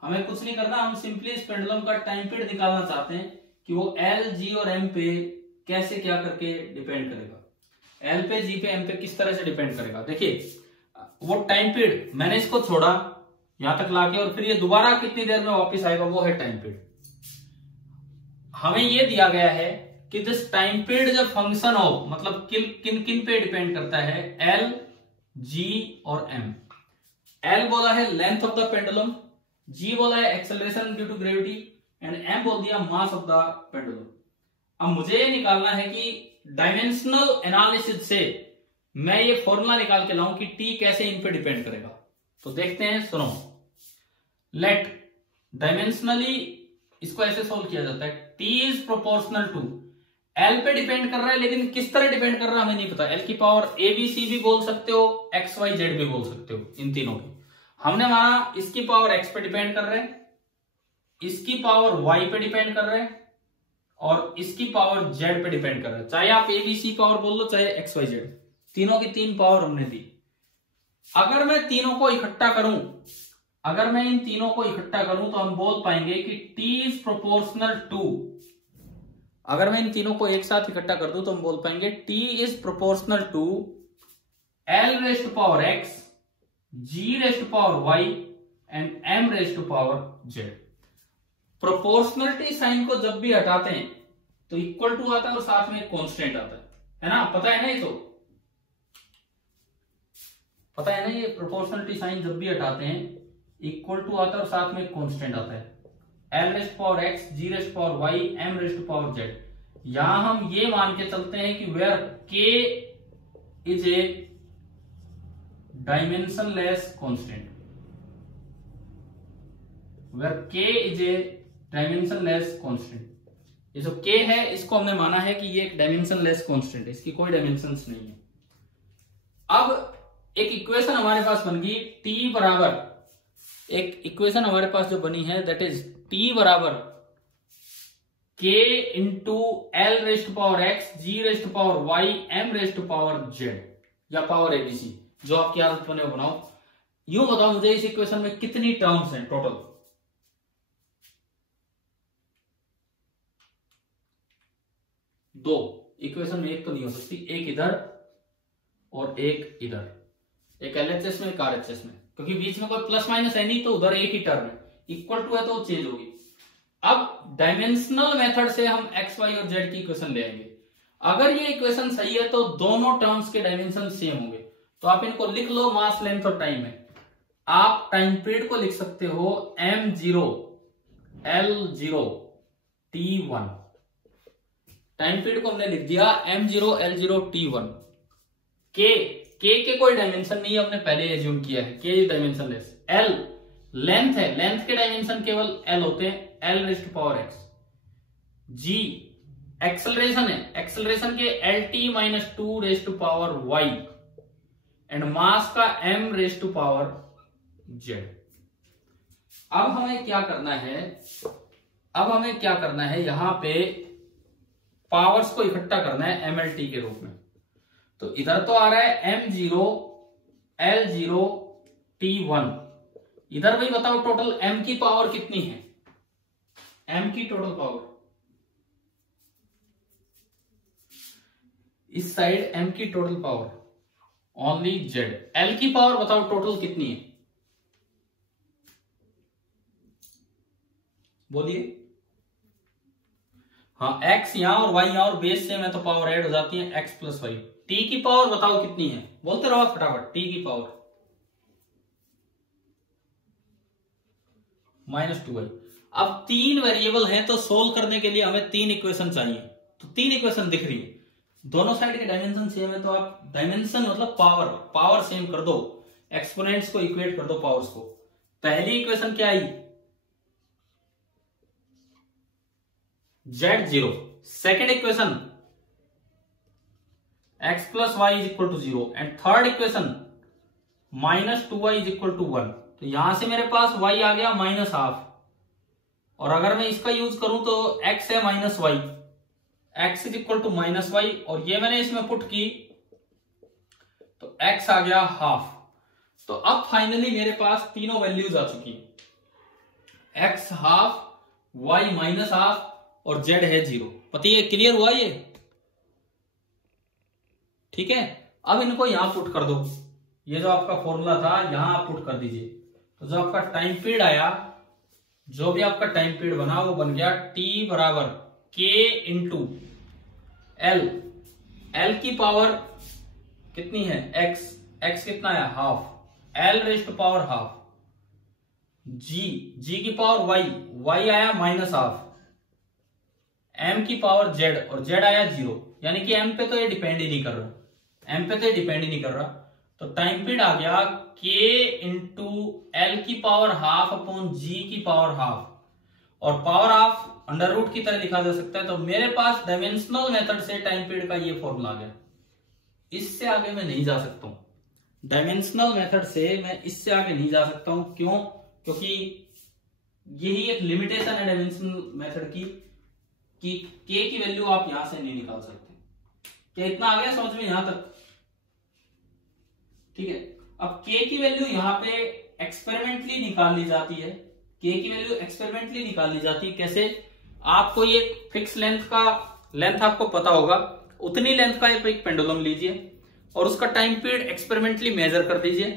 हमें कुछ नहीं करना, हम सिंपली इस पेंडुलम का टाइम पीरियड निकालना चाहते हैं कि वो L, G और M पे कैसे क्या करके डिपेंड करेगा, L पे, G पे, M पे किस तरह से डिपेंड करेगा। देखिए वो टाइम पीरियड मैंने इसको छोड़ा यहां तक लाके, और फिर ये दोबारा कितनी देर में वापस आएगा, वो है टाइम पीरियड। हमें ये दिया गया है कि दिस टाइम पीरियड जब फंक्शन ऑफ, मतलब किन किन पे डिपेंड करता है, L, G और M। L बोला है length of the pendulum, G बोला है acceleration due to gravity, and M बोल दिया मास ऑफ द पेंडुलम। अब मुझे ये निकालना है कि डायमेंशनल एनालिसिस से मैं ये फॉर्मूला निकाल के लाऊं कि T कैसे इन पे डिपेंड करेगा। तो देखते हैं, सुनो। लेट डायमेंशनली इसको ऐसे सोल्व किया जाता है, T is proportional to, L पे डिपेंड कर रहा है, लेकिन किस तरह डिपेंड कर रहा है हमें नहीं पता। L की पावर ABC भी बोल सकते हो, XYZ भी बोल सकते हो, इन तीनों की। हमने माना इसकी पावर X पे डिपेंड कर रहे हैं, इसकी पावर Y पे डिपेंड कर रहे हैं, और इसकी पावर Z पे डिपेंड कर रहे हैं। चाहे आप ABC पावर बोल लो, चाहे XYZ, तीनों की तीन पावर हमने दी। अगर मैं तीनों को इकट्ठा करूं, अगर मैं इन तीनों को इकट्ठा करूं तो हम बोल पाएंगे कि T इज प्रोपोर्शनल टू, अगर मैं इन तीनों को एक साथ इकट्ठा कर दूं तो हम बोल पाएंगे T is proportional to L raise to power X, G raise to power Y and M raise to power Z। Proportionality sign को जब भी हटाते हैं तो इक्वल टू आता है और साथ में कांस्टेंट आता है ना, पता है ना, ये तो पता है ना, ये प्रोपोर्शनलिटी साइन जब भी हटाते हैं इक्वल टू आता है और साथ में कांस्टेंट आता है, L raise to power X, G raise to power Y, M raise to power Z। यहां हम ये मान के चलते हैं कि where K is a dimensionless constant, where K is a dimensionless constant. ये जो K है इसको हमने माना है कि ये एक डायमेंशनलेस कांस्टेंट है, इसकी कोई डायमेंशंस नहीं है। अब एक इक्वेशन हमारे पास बन गई T बराबर, एक इक्वेशन हमारे पास जो बनी है दैट इज T बराबर K into L raise to power X, G raise to power Y, M raise to power Z, या पावर ABC, जो आपकी आदत बने बनाओ। यूं बताओ मुझे इस इक्वेशन में कितनी टर्म्स हैं टोटल? दो। इक्वेशन में एक तो नहीं हो सकती, एक इधर और एक इधर, एक LHS में एक RHS में, क्योंकि बीच में कोई प्लस माइनस है नहीं, तो उधर एक ही टर्म है, इक्वल टू है तो चेंज होगी। अब डायमेंशनल मेथड से हम X, Y और Z की इक्वेशन ले आएंगे। अगर ये इक्वेशन सही है तो दोनों टर्म्स के डायमेंशन सेम होंगे, तो आप इनको लिख लो मास, लेंथ और टाइम में। आप टाइम पीरियड को लिख सकते हो M0, L0, T1। Time period को हमने लिख दिया M0 L0 T1। के कोई डायमेंशन नहीं है, हमने पहले एज्यूम किया है के डायमेंशन लेस। L लेंथ है, लेंथ के डायमेंशन केवल L होते हैं, L raise to power x। G acceleration है, एक्सेलरेशन के LT minus 2 raise to power y and mass का m raise to power z। अब हमें क्या करना है, यहां पे पावर्स को इकट्ठा करना है MLT के रूप में। तो इधर तो आ रहा है M0 L0 T1, इधर भाई बताओ टोटल m की पावर कितनी है, m की टोटल पावर, इस साइड m की total power only z। l की पावर बताओ टोटल कितनी है, बोलिए। हाँ, x यहां और y यहां और बेस से में तो पावर ऐड हो जाती है x प्लस वाई। t की पावर बताओ कितनी है, बोलते रहो फटाफट। t की पावर -2y। अब 3 वेरिएबल हैं तो सोल्व करने के लिए हमें 3 इक्वेशन चाहिए। तो 3 इक्वेशन दिख रही है, दोनों साइड के डायमेंशन सेम है, तो आप डायमेंशन मतलब पावर सेम कर दो, एक्सपोनेंट्स को इक्वेट कर दो पावर्स को। पहली इक्वेशन क्या आई, Z0। Second equation x plus y is equal to 0 and third equation -2y is equal to 1। तो यहां से मेरे पास y आ गया -12, और अगर मैं इसका यूज करूं तो x है -y, x is equal to -y, और ये मैंने इसमें पुट की तो x आ गया ½ तो अब फाइनली मेरे पास तीनों वैल्यूज आ चुकी हैं, x ½ y -½ और z है 0। पता है, क्लियर हुआ ये, ठीक है। अब इनको यहां पुट कर दो, ये जो आपका फॉर्मूला था यहां आप पुट कर दीजिए। तो जो आपका टाइम पीरियड आया, जो भी आपका टाइम पीरियड बना वो बन गया t बराबर k इंटू l। l की पावर कितनी है x कितना है ½ l raise to power ½ g की पावर y आया -½ m की पावर z और z आया 0, यानी कि m पे तो ये डिपेंड ही नहीं कर रहा, तो टाइम पीरियड आ गया k इंटू एल की पावर ½ अपॉन g की पावर ½ और पावर ½ अंडर रूट की तरह लिखा जा सकता है। तो मेरे पास डायमेंशनल मेथड से टाइम पीरियड का ये फॉर्मूला आ गया, इससे आगे मैं नहीं जा सकता हूं। डायमेंशनल मेथड से मैं इससे आगे नहीं जा सकता हूं, क्यों? क्योंकि यही एक लिमिटेशन है डायमेंशनल मेथड की कि k की वैल्यू आप यहां से नहीं निकाल सकते। क्या इतना आ गया समझ में यहां तक? ठीक है। अब k की वैल्यू यहां पे एक्सपेरिमेंटली निकाल ली जाती है, k की वैल्यू एक्सपेरिमेंटली निकाल ली जाती है। कैसे? आपको ये फिक्स लेंथ आपको पता होगा, उतनी लेंथ का एक पेंडुलम लीजिए और उसका टाइम पीरियड एक्सपेरिमेंटली मेजर कर दीजिए।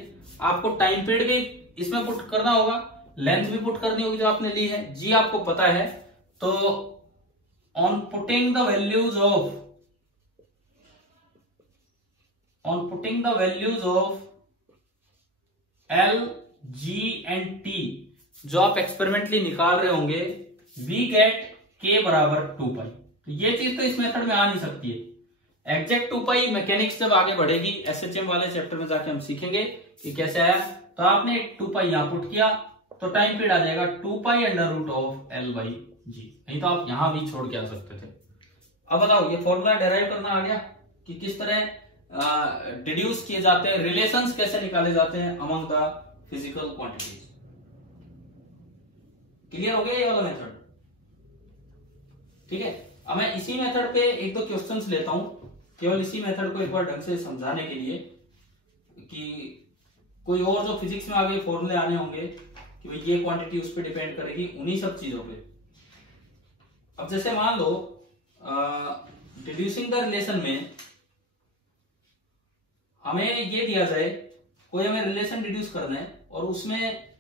आपको टाइम पीरियड भी इसमें पुट करना होगा, लेंथ भी पुट करनी होगी जो आपने ली है, जी आपको पता है। तो on putting the values of L, G and T जो आप एक्सपेरिमेंटली निकाल रहे होंगे, वी गेट K बराबर 2π। तो ये चीज तो इस मेथड में आ नहीं सकती है। एग्जैक्ट 2π मैकेनिक्स जब आगे बढ़ेगी, SHM वाले चैप्टर में जाके हम सीखेंगे कि कैसे आया। तो आपने 2π यहां पुट किया तो टाइम पीरियड आ जाएगा 2π अंडर रूट ऑफ L/G। नहीं तो आप यहां भी छोड़ के आ सकते थे। अब बताओ, ये फॉर्मूला डेराइव करना आ गया कि किस तरह डिड्यूस किए जाते हैं, रिलेशंस कैसे निकाले जाते हैं among the physical quantities. Clear हो गया ये वाला मेथड? ठीक है। अब मैं इसी मेथड पे एक दो क्वेश्चंस लेता हूं, केवल इसी मेथड को एक बार ढंग से समझाने के लिए कि कोई और जो फिजिक्स में आगे फॉर्मूले आने होंगे कि भाई ये क्वांटिटी उस पर डिपेंड करेगी, उन्हीं सब चीजों पे। अब जैसे मान लो डिड्यूसिंग द रिलेशन में हमें ये दिया जाए, कोई हमें रिलेशन डिड्यूस करना है और उसमें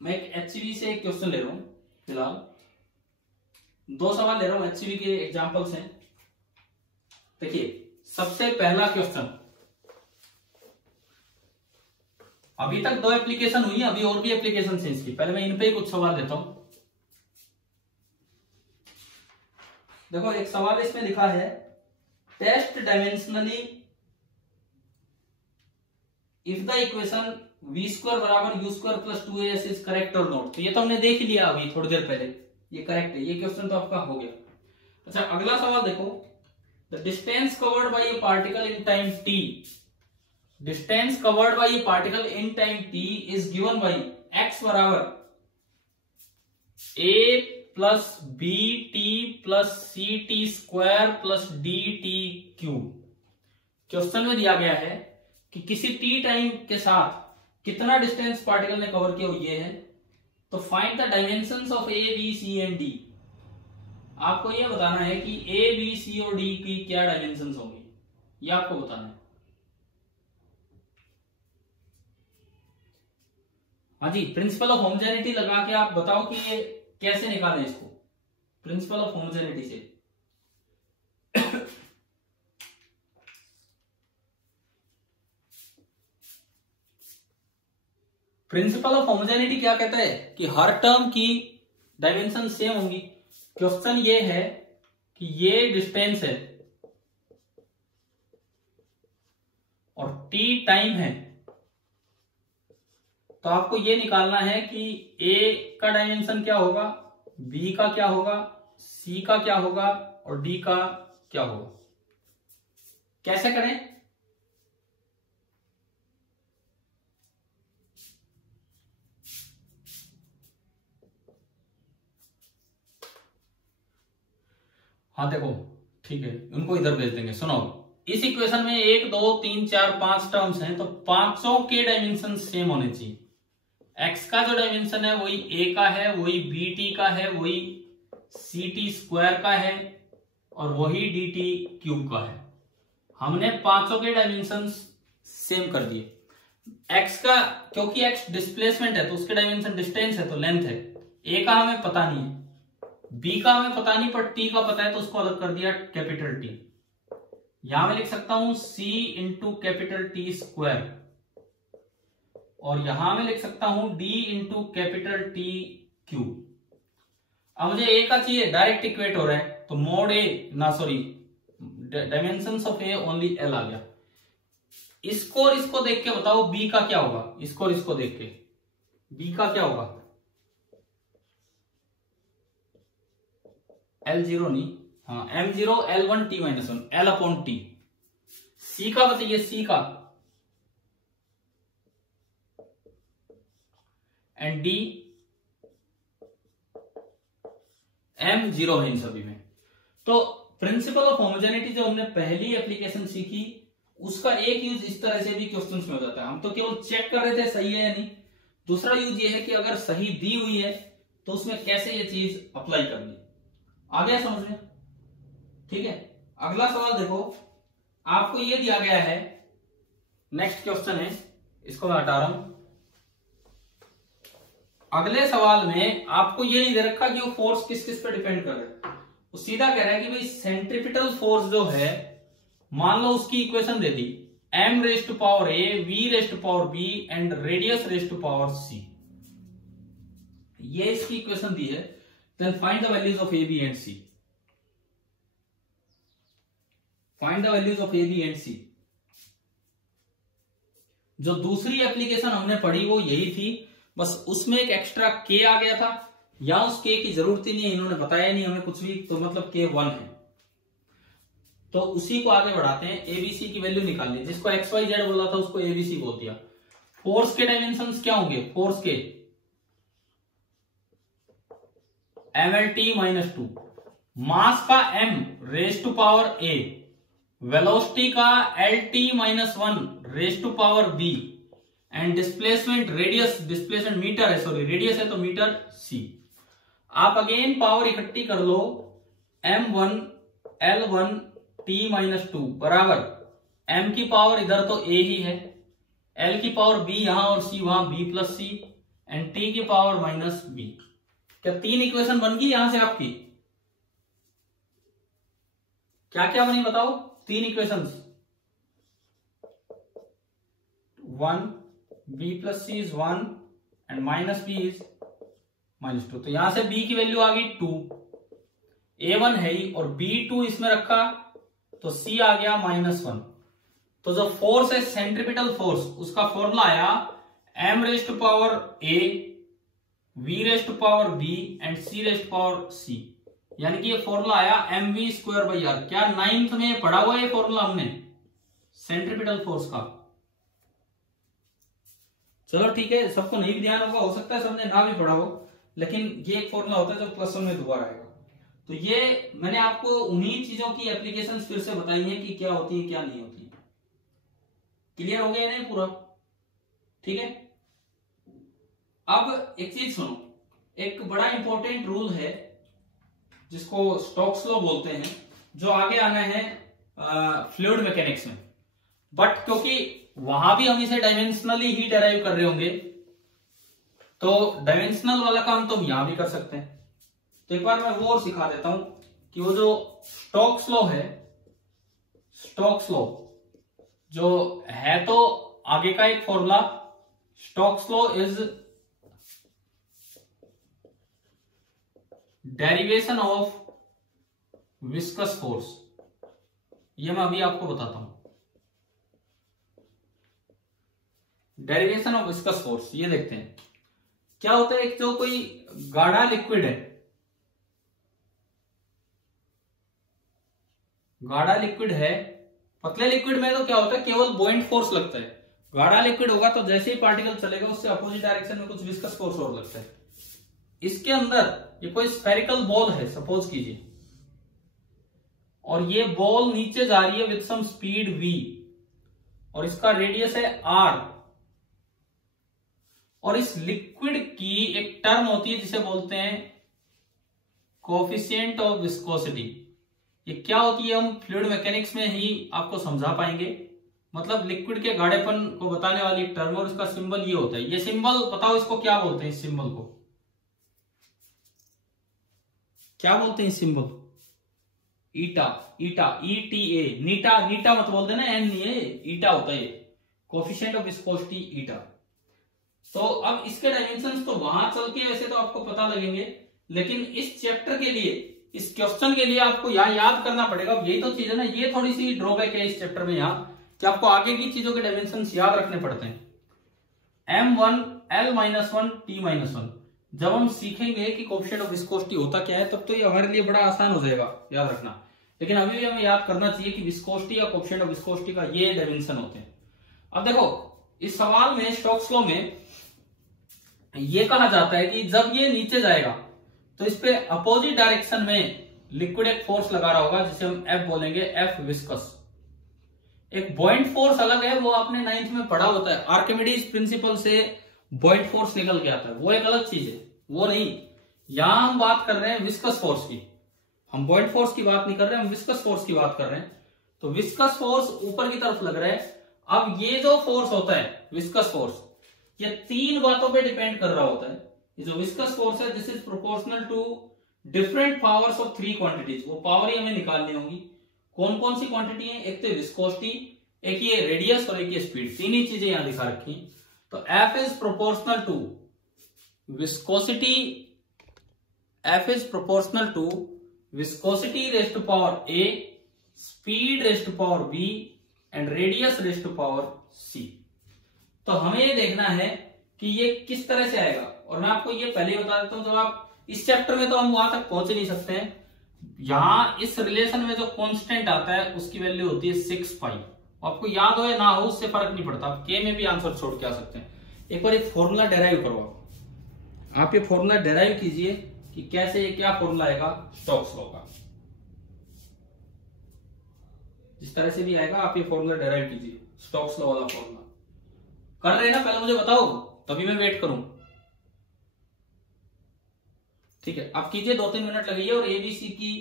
मैं एक HCV से एक क्वेश्चन ले रहा हूं, फिलहाल 2 सवाल ले रहा हूं, HCV के एग्जांपल्स हैं। देखिए, सबसे पहला क्वेश्चन, अभी तक 2 एप्लीकेशन हुई, अभी और भी एप्लीकेशन है इसकी, पहले मैं इन पे ही कुछ सवाल लेता हूं। देखो एक सवाल इसमें लिखा है, test dimensionally if the equation v square बराबर u square plus 2as is correct और नॉट। तो ये तो हमने देख लिया अभी थोड़ी देर पहले, ये करेक्ट है, ये क्वेश्चन तो आपका हो गया। अच्छा अगला सवाल देखो, the distance covered by a particle in time t, distance covered by a particle in time t is given by x बराबर a plus b t plus c t square plus d t cube. Question में दिया गया है कि किसी T time के साथ कितना डिस्टेंस पार्टिकल ने कवर किया, ये है। तो find the dimensions of a b c and d. आपको यह बताना है कि ए बी सी और डी की क्या डायमेंशंस होंगी, ये आपको बताना है। हाँ जी, प्रिंसिपल ऑफ होमोजेनिटी लगा के आप बताओ कि ये कैसे निकालें इसको, प्रिंसिपल ऑफ होमोजेनिटी से। प्रिंसिपल ऑफ होमोजेनिटी क्या कहता है कि हर टर्म की डायमेंशन सेम होंगी। क्वेश्चन ये है कि ये डिस्टेंस है और टी टाइम है, तो आपको ये निकालना है कि ए का डायमेंशन क्या होगा, बी का क्या होगा, सी का क्या होगा और डी का क्या होगा। कैसे करें? हाँ देखो ठीक है, उनको इधर भेज देंगे। सुनो, इस इक्वेशन में 1 2 3 4 5 टर्म्स हैं, तो पांचों के डायमेंशन सेम होने चाहिए। x का जो डायमेंशन है वही a का है, वही bt का है, वही ct स्क्वायर का है और वही dt क्यूब का है। हमने पांचों के डायमेंशन सेम कर दिए। x का, क्योंकि x डिस्प्लेसमेंट है तो उसके डायमेंशन डिस्टेंस है तो लेंथ है। a का हमें पता नहीं है, b का हमें पता नहीं, पर t का पता है तो उसको अलग कर दिया कैपिटल T। यहां मैं लिख सकता हूं c into capital T square और यहां मैं लिख सकता हूं d into capital T cube. अब मुझे a का चाहिए, डायरेक्ट इक्वेट हो रहा है, तो मोड a ना sorry dimensions of a only l आ गया। इसको और इसको देख के बताओ b का क्या होगा, इसको और इसको देख के b का क्या होगा। L0 नहीं, हाँ M0 L1 T minus 1 L upon T। C का बताइए, C का एंड D M0 है इन सभी में। तो प्रिंसिपल ऑफ होमोजेनिटी जो हमने पहली एप्लीकेशन सीखी उसका एक यूज इस तरह से भी क्वेश्चंस में हो जाता है। हम तो केवल चेक कर रहे थे सही है या नहीं। दूसरा यूज ये है कि अगर सही दी हुई है तो उसमें कैसे ये चीज अप्लाई करनी। आ गया समझ में? ठीक है, अगला सवाल देखो, आपको ये दिया गया है, नेक्स्ट क्वेश्चन है, इसको मैं हटा रहा हूं। अगले सवाल में आपको ये नहीं दे रखा कि वो फोर्स किस किस पे डिपेंड कर रहा है। वो सीधा कह रहा है कि भाई सेंट्रीपिटल फोर्स जो है, मान लो उसकी इक्वेशन दे दी m raise to power a, v raise to power b and radius raise to power c। ये इसकी इक्वेशन दी है। Then find the values of a, b and c. Find the values of a, b and c. जो दूसरी application हमने पढ़ी वो यही थी, बस उसमें एक एक्स्ट्रा k आ गया था। यहां उस k की जरूरत ही नहीं है, इन्होंने बताया नहीं हमें कुछ भी, तो मतलब k 1 है। तो उसी को आगे बढ़ाते हैं, abc की वैल्यू निकालनी। जिसको x y z बोला था उसको abc बोल दिया। फोर्स के डायमेंशंस क्या होंगे, फोर्स के mlt माइनस 2, मास का m raise to power a, velocity का lt minus 1 raise to power b and displacement radius, displacement metre है, सॉरी रेडियस है तो मीटर c। आप अगेन पावर इकट्ठी कर लो, m1 l1 t माइनस 2 बराबर m की पावर इधर तो a ही है, l की पावर b यहां और c वहां, b plus c and t की पावर माइनस b। क्या तीन इक्वेशन बन गई यहां से आपकी? क्या क्या बनी बताओ, तीन equations. 1 b plus c is 1 and minus b is minus 2। तो यहां से b की वैल्यू आ गई 2, A1 है ही और B2 इसमें रखा तो C आ गया -1। तो जो फोर्स है सेंट्रीपिटल फोर्स, उसका फॉर्मूला आया m⁴A, v⁴B एंड c⁴C। यानी कि ये फॉर्मूला आया mv²/r। क्या 9th में पढ़ा हुआ है ये फॉर्मूला हमने सेंट्रीपिटल फोर्स का? चलो ठीक है, सबको नहीं भी ध्यान होगा, हो सकता है सबने ना भी पढ़ा हो, लेकिन ये एक फॉर्मूला होता है जो +1 में दोबारा आएगा। तो ये मैंने आपको उन्हीं चीजों की एप्लीकेशंस फिर से बताई हैं कि क्या होती है क्या नहीं होती। क्लियर हो गया नहीं पूरा? ठीक है। अब एक चीज सुनो, एक बड़ा इंपॉर्टेंट रूल है जिसको स्टोक्स लॉ बोलते हैं, जो आगे आना है फ्लूइड मैकेनिक्स में, बट क्योंकि वहां भी हम इसे डायमेंशनली ही डेराइव कर रहे होंगे, तो डायमेंशनल वाला काम तो हम यहां भी कर सकते हैं। तो एक बार मैं वो और सिखा देता हूं कि वो जो स्टोक्स लॉ है, स्टोक्स लॉ जो है तो आगे का एक formula, Stokes law is derivation of viscous force. ये मैं अभी आपको बताता हूं। डेरिवेशन ऑफ विस्कस फोर्स, ये देखते हैं क्या होता है। एक जो कोई गाढ़ा लिक्विड है, गाढ़ा लिक्विड है, पतले लिक्विड में तो क्या होता है केवल बॉइंट फोर्स लगता है। गाढ़ा लिक्विड होगा तो जैसे ही पार्टिकल चलेगा उससे अपोजिट डायरेक्शन में कुछ विस्कस फोर्स और लगता है। इसके अंदर ये कोई स्फेरिकल बॉल है सपोज कीजिए, और ये बॉल नीचे जा रही है विद सम स्पीड v, और इसका रेडियस है r, और इस लिक्विड की एक टर्म होती है जिसे बोलते हैं कोफिशिएंट ऑफ विस्कोसिटी। ये क्या होती है हम फ्लूइड मैकेनिक्स में ही आपको समझा पाएंगे। मतलब लिक्विड के गाढ़ेपन को बताने वाली एक टर्म, और इसका सिंबल ये होता है। ये सिंबल बताओ इसको क्या बोलते हैं? इस सिंबल को क्या बोलते हैं? इस सिंबल ईटा, ईटा, ETA, नीटा, नीटा मत बोलते ना, एन नहीं है, ईटा होता है कोफिशिएंट ऑफ विस्कोसिटी, ईटा। तो अब इसके डायमेंशंस तो वहां चल के वैसे तो आपको पता लगेंगे, लेकिन इस चैप्टर के लिए, इस क्वेश्चन के लिए आपको यहाँ याद करना पड़ेगा। यही तो चीज है ना, ये थोड़ी सी ड्रॉबैक है इस चैप्टर में यहाँ, कि आपको आगे की चीजों के डायमेंशंस याद रखने पड़ते हैं। m1 L-1 T-1 जब हम सीखेंगे कि कोफिशिएंट ऑफ विस्कोसिटी होता क्या है, तब तो ये हमारे लिए बड़ा आसान हो जाएगा याद रखना। लेकिन अभी भी हमें याद करना चाहिए कि विस्कोसिटी या कोफिशिएंट ऑफ विस्कोसिटी का ये डायमेंशन होते हैं। अब देखो इस सवाल में, स्टोक्स लॉ में ये कहा जाता है कि जब ये नीचे जाएगा तो इस पे अपोजिट डायरेक्शन में लिक्विड एक फोर्स लगा रहा होगा जिसे हम F बोलेंगे, F विस्कस। एक बॉइंट फोर्स अलग है, वो आपने 9th में पढ़ा होता है, आर्किमिडीज प्रिंसिपल से बॉइंट फोर्स निकल के आता है, वो एक अलग चीज है, वो नहीं। यहां हम बात कर रहे हैं विस्कस फोर्स की, हम बॉइंट फोर्स की बात नहीं कर रहे, हम विस्कस फोर्स की बात कर रहे हैं। तो विस्कस फोर्स ऊपर की तरफ लग रहा है। अब ये जो फोर्स होता है विस्कस फोर्स, ये 3 बातों पे डिपेंड कर रहा होता है। ये जो विस्कस फोर्स है, this is proportional to different powers of 3 quantities. वो पावर ही हमें निकालनी होगी। कौन कौन सी क्वांटिटी है? एक तो विस्कोसिटी, एक ये रेडियस और एक ये स्पीड, तीन ही चीजें यहां दिखा रखी। तो F is proportional to viscosity, F is proportional to viscosity raised to power A, speed raised to power B and radius raised to power C। तो हमें ये देखना है कि ये किस तरह से आएगा। और मैं आपको ये पहले ही बता देता हूं, जब आप इस चैप्टर में तो हम वहां तक पहुंच नहीं सकते हैं। यहां इस रिलेशन में जो कांस्टेंट आता है उसकी वैल्यू होती है 6 पाई। आपको याद हो या ना हो उससे फर्क नहीं पड़ता, आप के में भी आंसर छोड़ के आ सकते हैं। एक बार एक फॉर्मूला डेराइव करो, आप ये फॉर्मूला डेराइव कीजिए कि कैसे, ये क्या फॉर्मूला आएगा स्टोक्स लॉ का। जिस तरह से भी आएगा आप ये फॉर्मूला डेराइव कीजिए, स्टोक्स लॉ वाला फॉर्मूला। कर रहे हैं ना? पहले मुझे बताओ, तभी मैं वेट करूं। ठीक है, आप कीजिए, 2-3 मिनट लगेंगे और एबीसी की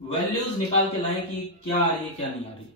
वैल्यूज निकाल के लाएं कि क्या आ रही है क्या नहीं आ रही।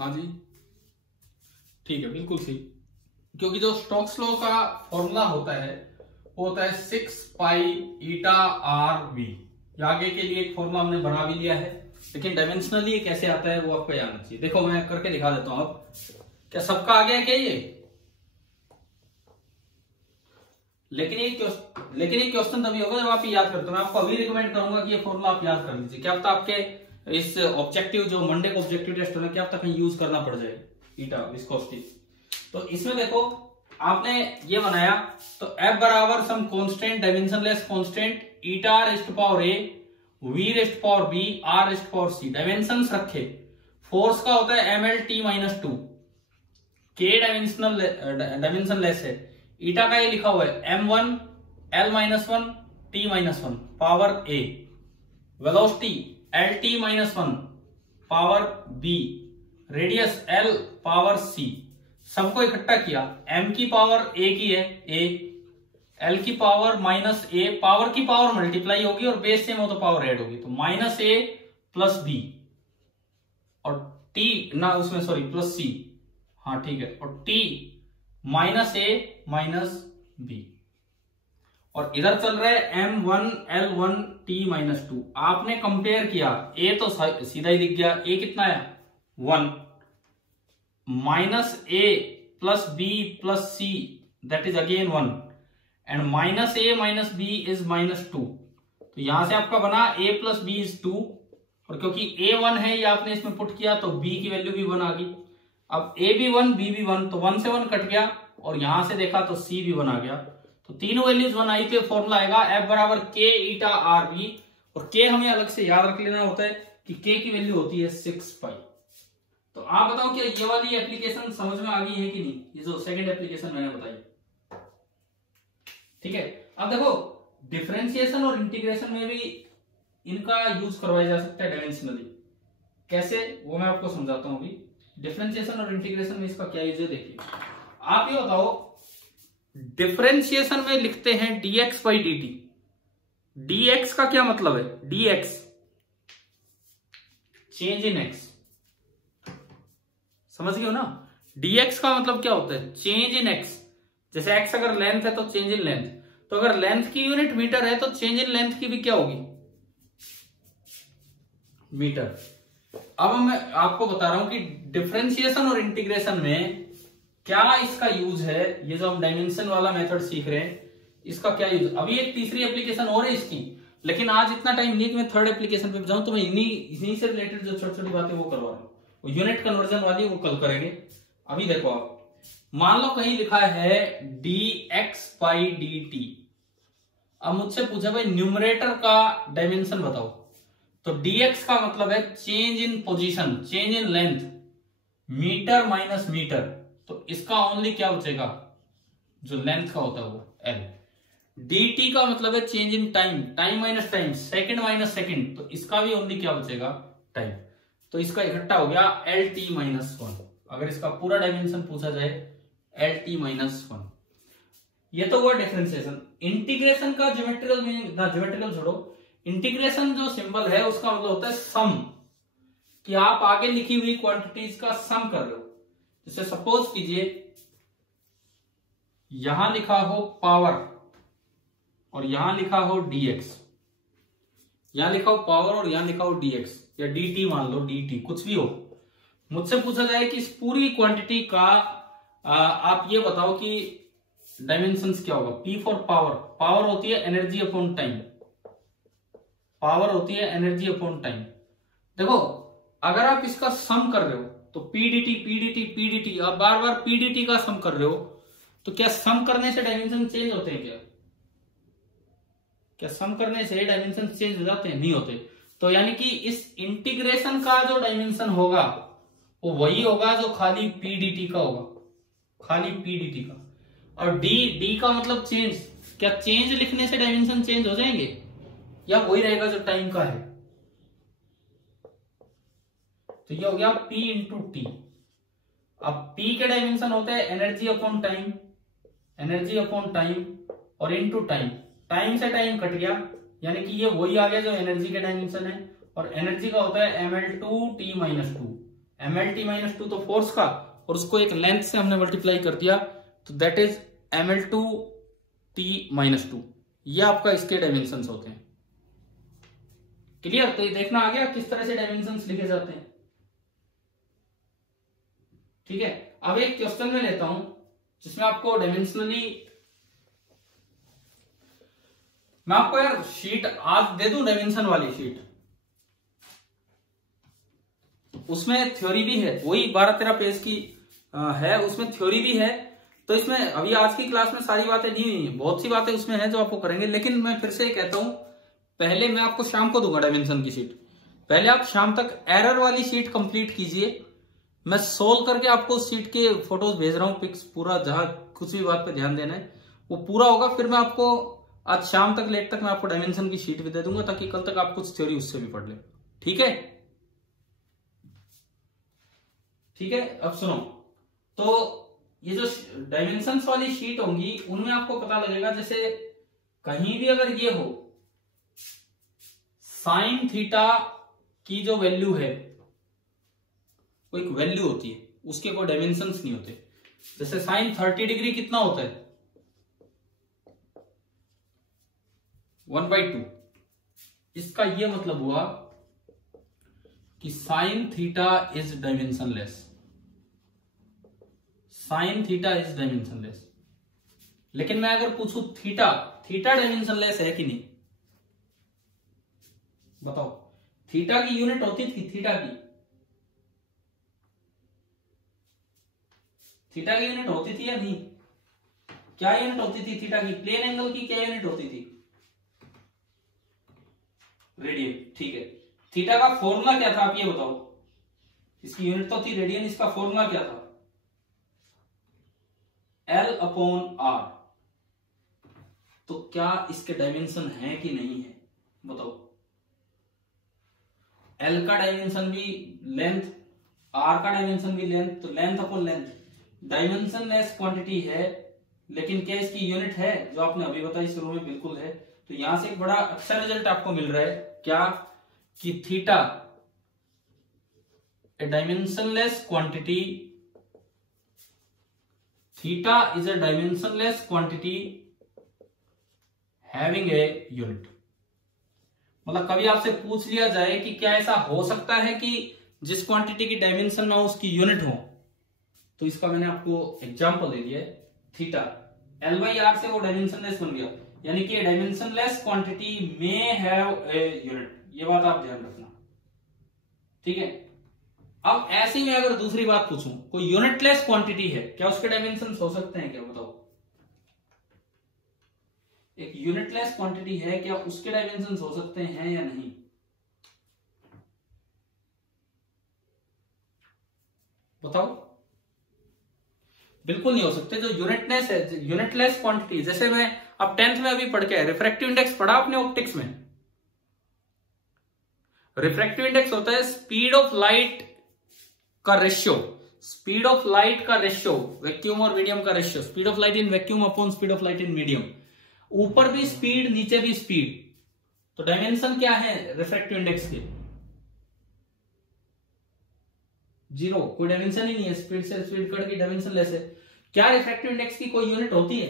हाँ जी ठीक है, बिल्कुल सही, क्योंकि जो स्टोक्स लॉ का फॉर्मूला होता है वो होता है 6 पाई ईटा आर वी। आगे के लिए एक फॉर्मूला हमने बना भी लिया है, लेकिन डायमेंशनली कैसे आता है वो आपको याद आना चाहिए। देखो मैं करके दिखा देता हूं। अब क्या सबका आ गया क्या ये? लेकिन ये क्वेश्चन तभी होगा जब आप याद करते हो। मैं आपको अभी रिकमेंड करूंगा कि ये फॉर्मूला आप याद कर लीजिए। क्या पता आपके इस ऑब्जेक्टिव जो मंडे को ऑब्जेक्टिव टेस्ट होना, क्या पता कहीं यूज करना पड़ जाए ईटा विस्कोसिटी। तो इसमें देखो आपने ये बनाया, तो F बराबर some constant dimensionless constant eta raised power a, v raised power b, r raised power c. Dimensions रखे, फोर्स का होता है mlt-2, के डायमेंशनलेस है, ईटा का ये लिखा हुआ है m1 l-1 t-1 power a, velocity lt-1 power b, radius l power c। सबको इकट्ठा किया, m की पावर a की है a, l की पावर माइनस a, पावर की पावर मल्टीप्लाई होगी और बेस सेम हो तो पावर ऐड होगी, तो माइनस a प्लस b और t ना उसमें सॉरी प्लस c, हाँ ठीक है, और t minus a minus b, और इधर चल रहा है m1 l1 t-2। आपने कंपेयर किया, a तो सीधा ही दिख गया, a कितना है 1, minus a plus b plus c that is again 1, and minus a minus b is -2। तो यहां से आपका बना a प्लस b इज 2, और क्योंकि a 1 है ये आपने इसमें पुट किया तो b की वैल्यू भी 1 आ गई। अब a भी 1 b भी 1, तो 1 से 1 कट गया, और यहां से देखा तो c भी 1 आ गया, तो तीनों वैल्यूज 1 आई। तो फॉर्मूला आएगा F बराबर k ईटा आर बी, और k हमें अलग से याद रख लेना होता है कि k की वैल्यू होती है 6 पाई। तो आप बताओ क्या ये वाली एप्लीकेशन समझ में आ गई है कि नहीं, ये जो सेकंड एप्लीकेशन मैंने बताई, ठीक है। अब देखो डिफरेंशिएशन और इंटीग्रेशन में भी इनका यूज करवाया जा सकता है डायमेंशनली। कैसे वो मैं आपको समझाता हूं अभी। डिफरेंशिएशन और इंटीग्रेशन में इसका क्या यूज है देखिए। आप ये बताओ, डिफरेंशिएशन में लिखते हैं dx बाई dt। dx का क्या मतलब है? dx चेंज इन x, समझ गए हो ना। dx का मतलब क्या होता है? चेंज इन x। जैसे x अगर लेंथ है तो चेंज इन लेंथ, तो अगर लेंथ की यूनिट मीटर है तो चेंज इन लेंथ की भी क्या होगी? मीटर। अब मैं आपको बता रहा हूं कि डिफरेंशिएशन और इंटीग्रेशन में क्या इसका यूज है। ये जो हम डायमेंशन वाला मेथड सीख रहे हैं, इसका क्या यूज। अभी एक तीसरी एप्लीकेशन और है इसकी, लेकिन आज इतना टाइम नहीं कि मैं थर्ड एप्लीकेशन पे जाऊं, तो मैं इन्हीं से रिलेटेड जो छोटी छोटी बातें वो करवा रहा हूं। वो यूनिट कन्वर्जन वाली वो कल करेंगे। अभी देखो आप, मान लो कहीं लिखा है dx बाई dt। अब मुझसे पूछा भाई न्यूमरेटर का डायमेंशन बताओ, तो dx का मतलब है change in position, change in length, metre minus metre, तो इसका ओनली क्या बचेगा? जो लेंथ का होता है वो l। dt का मतलब है change in time, time minus time, second minus second, तो इसका भी ओनली क्या बचेगा? टाइम। तो इसका इकट्ठा हो गया lt-1। अगर इसका पूरा डायमेंशन पूछा जाए lt-1। ये तो हुआ डिफरेंशिएशन। इंटीग्रेशन का ज्योमेट्रिकल मीनिंग, ना ज्योमेट्रिकल छोड़ो, इंटीग्रेशन जो सिंबल है उसका मतलब होता है सम, कि आप आगे लिखी हुई क्वांटिटीज का सम कर रहे हो। जैसे सपोज कीजिए यहां लिखा हो पावर और यहां लिखा हो dx, यहां लिखा हो पावर और यहां लिखा हो dx, या dt मान लो, dt कुछ भी हो। मुझसे पूछा जाए कि इस पूरी क्वांटिटी का आप ये बताओ कि डायमेंशंस क्या होगा। P फॉर पावर, पावर होती है एनर्जी अपॉन टाइम, पावर होती है एनर्जी अपॉन टाइम। देखो अगर आप इसका सम कर रहे हो तो pdt pdt pdt, आप बार बार pdt का सम कर रहे हो, तो क्या सम करने से डायमेंशन चेंज होते हैं? क्या सम करने से डायमेंशन चेंज हो जाते हैं? नहीं होते। तो यानी कि इस इंटीग्रेशन का जो डायमेंशन होगा वो वही होगा जो खाली pdt का होगा, खाली pdt का। और d का मतलब चेंज। क्या चेंज लिखने से डायमेंशन चेंज हो जाएंगे, या वही रहेगा जो टाइम का है? तो ये हो गया p इंटू टी। अब p के डायमेंशन होते हैं energy upon time, energy upon time और इनटू टाइम। टाइम से टाइम कट गया, यानी कि ये वही आ गया जो एनर्जी के डायमेंशन है। और एनर्जी का होता है ml2 t-2, mlt माइनस 2 तो फोर्स का, और उसको एक लेंथ से हमने मल्टीप्लाई कर दिया, तो दैट इज ml2t माइनस 2। ये आपका इसके डायमेंशंस होते हैं। क्लियर? तो ये देखना आ गया किस तरह से डायमेंशंस लिखे जाते हैं। ठीक है, अब एक क्वेश्चन में लेता हूं जिसमें आपको डायमेंशनली, मैं आपको यार शीट आज दे दूं, डायमेंशन वाली शीट, उसमें थ्योरी भी है, वही 12-13 पेज की है, उसमें थ्योरी भी है। तो इसमें अभी आज की क्लास में सारी बातें नहीं हुई, बहुत सी बातें उसमें हैं जो आपको करेंगे, लेकिन मैं फिर से कहता हूं, पहले मैं आपको शाम को दूंगा डायमेंशन की शीट, पहले आप शाम तक एरर वाली शीट कंप्लीट कीजिए। मैं सोल्व करके आपको उस शीट के फोटोज भेज रहा हूं, पिक्स पूरा, जहां कुछ भी बात पे ध्यान देना है वो पूरा होगा। फिर मैं आपको आज शाम तक, लेट तक मैं आपको डायमेंशन की शीट भी दे दूंगा, ताकि कल तक आप कुछ थ्योरी उससे भी पढ़ ले। ठीक है? ठीक है, अब सुनो, तो ये जो डायमेंशंस वाली शीट होंगी उनमें आपको पता लगेगा, जैसे कहीं भी अगर ये हो साइन थीटा की जो वैल्यू है, वो एक वैल्यू होती है, उसके कोई डायमेंशंस नहीं होते। जैसे साइन 30 डिग्री कितना होता है? 1/2। इसका ये मतलब हुआ कि sine theta is dimensionless, sine theta is dimensionless. लेकिन मैं अगर पूछूं थीटा, थीटा डायमेंशनलेस है कि नहीं? बताओ, थीटा की यूनिट होती थी, थीटा की यूनिट होती थी या नहीं? क्या यूनिट होती थी थीटा की? प्लेन एंगल की क्या यूनिट होती थी? रेडियन। ठीक है, थीटा का फॉर्मूला क्या था आप ये बताओ? इसकी यूनिट तो थी रेडियन, इसका फॉर्मूला क्या था? L/R। तो क्या इसके डायमेंशन है कि नहीं है? बताओ। L का डायमेंशन भी लेंथ, R का डायमेंशन भी लेंथ, तो length upon length dimensionless quantity है। लेकिन क्या इसकी यूनिट है? जो आपने अभी बताई शुरू में, बिल्कुल है। तो यहां से एक बड़ा अच्छा रिजल्ट आपको मिल रहा है, क्या? कि theta A dimensionless quantity, theta is a dimensionless quantity having a unit. मतलब कभी आपसे पूछ लिया जाए कि क्या ऐसा हो सकता है कि जिस क्वांटिटी की डायमेंशन ना हो उसकी यूनिट हो, तो इसका मैंने आपको एग्जांपल दे दिया है, थीटा L/R से वो डायमेंशनलेस बन गया, यानी कि डायमेंशनलेस क्वांटिटी में हैव ए यूनिट। ये बात आप ध्यान रखना। ठीक है, अब ऐसे ही मैं अगर दूसरी बात पूछूं, कोई यूनिटलेस क्वांटिटी है, क्या उसके डायमेंशन हो सकते हैं क्या? बताओ, एक यूनिटलेस क्वांटिटी है, क्या उसके डायमेंशन हो सकते हैं या नहीं? बताओ। बिल्कुल नहीं हो सकते। जो यूनिटनेस है, यूनिटलेस क्वांटिटी, जैसे मैं अब 10th में अभी पढ़ के रिफ्रैक्टिव इंडेक्स पढ़ा आपने ऑप्टिक्स में। रिफ्रैक्टिव इंडेक्स होता है स्पीड ऑफ लाइट का रेशियो, स्पीड ऑफ लाइट का रेशियो, वैक्यूम और मीडियम का ratio, speed of light in vacuum upon speed of light in medium. ऊपर भी स्पीड, नीचे भी स्पीड, तो डायमेंशन क्या है रिफ्रैक्टिव इंडेक्स के? 0, कोई डायमेंशन ही नहीं है। स्पीड से स्पीड कट की डायमेंशन लेस है। क्या रिफ्रैक्टिव इंडेक्स की कोई यूनिट होती है?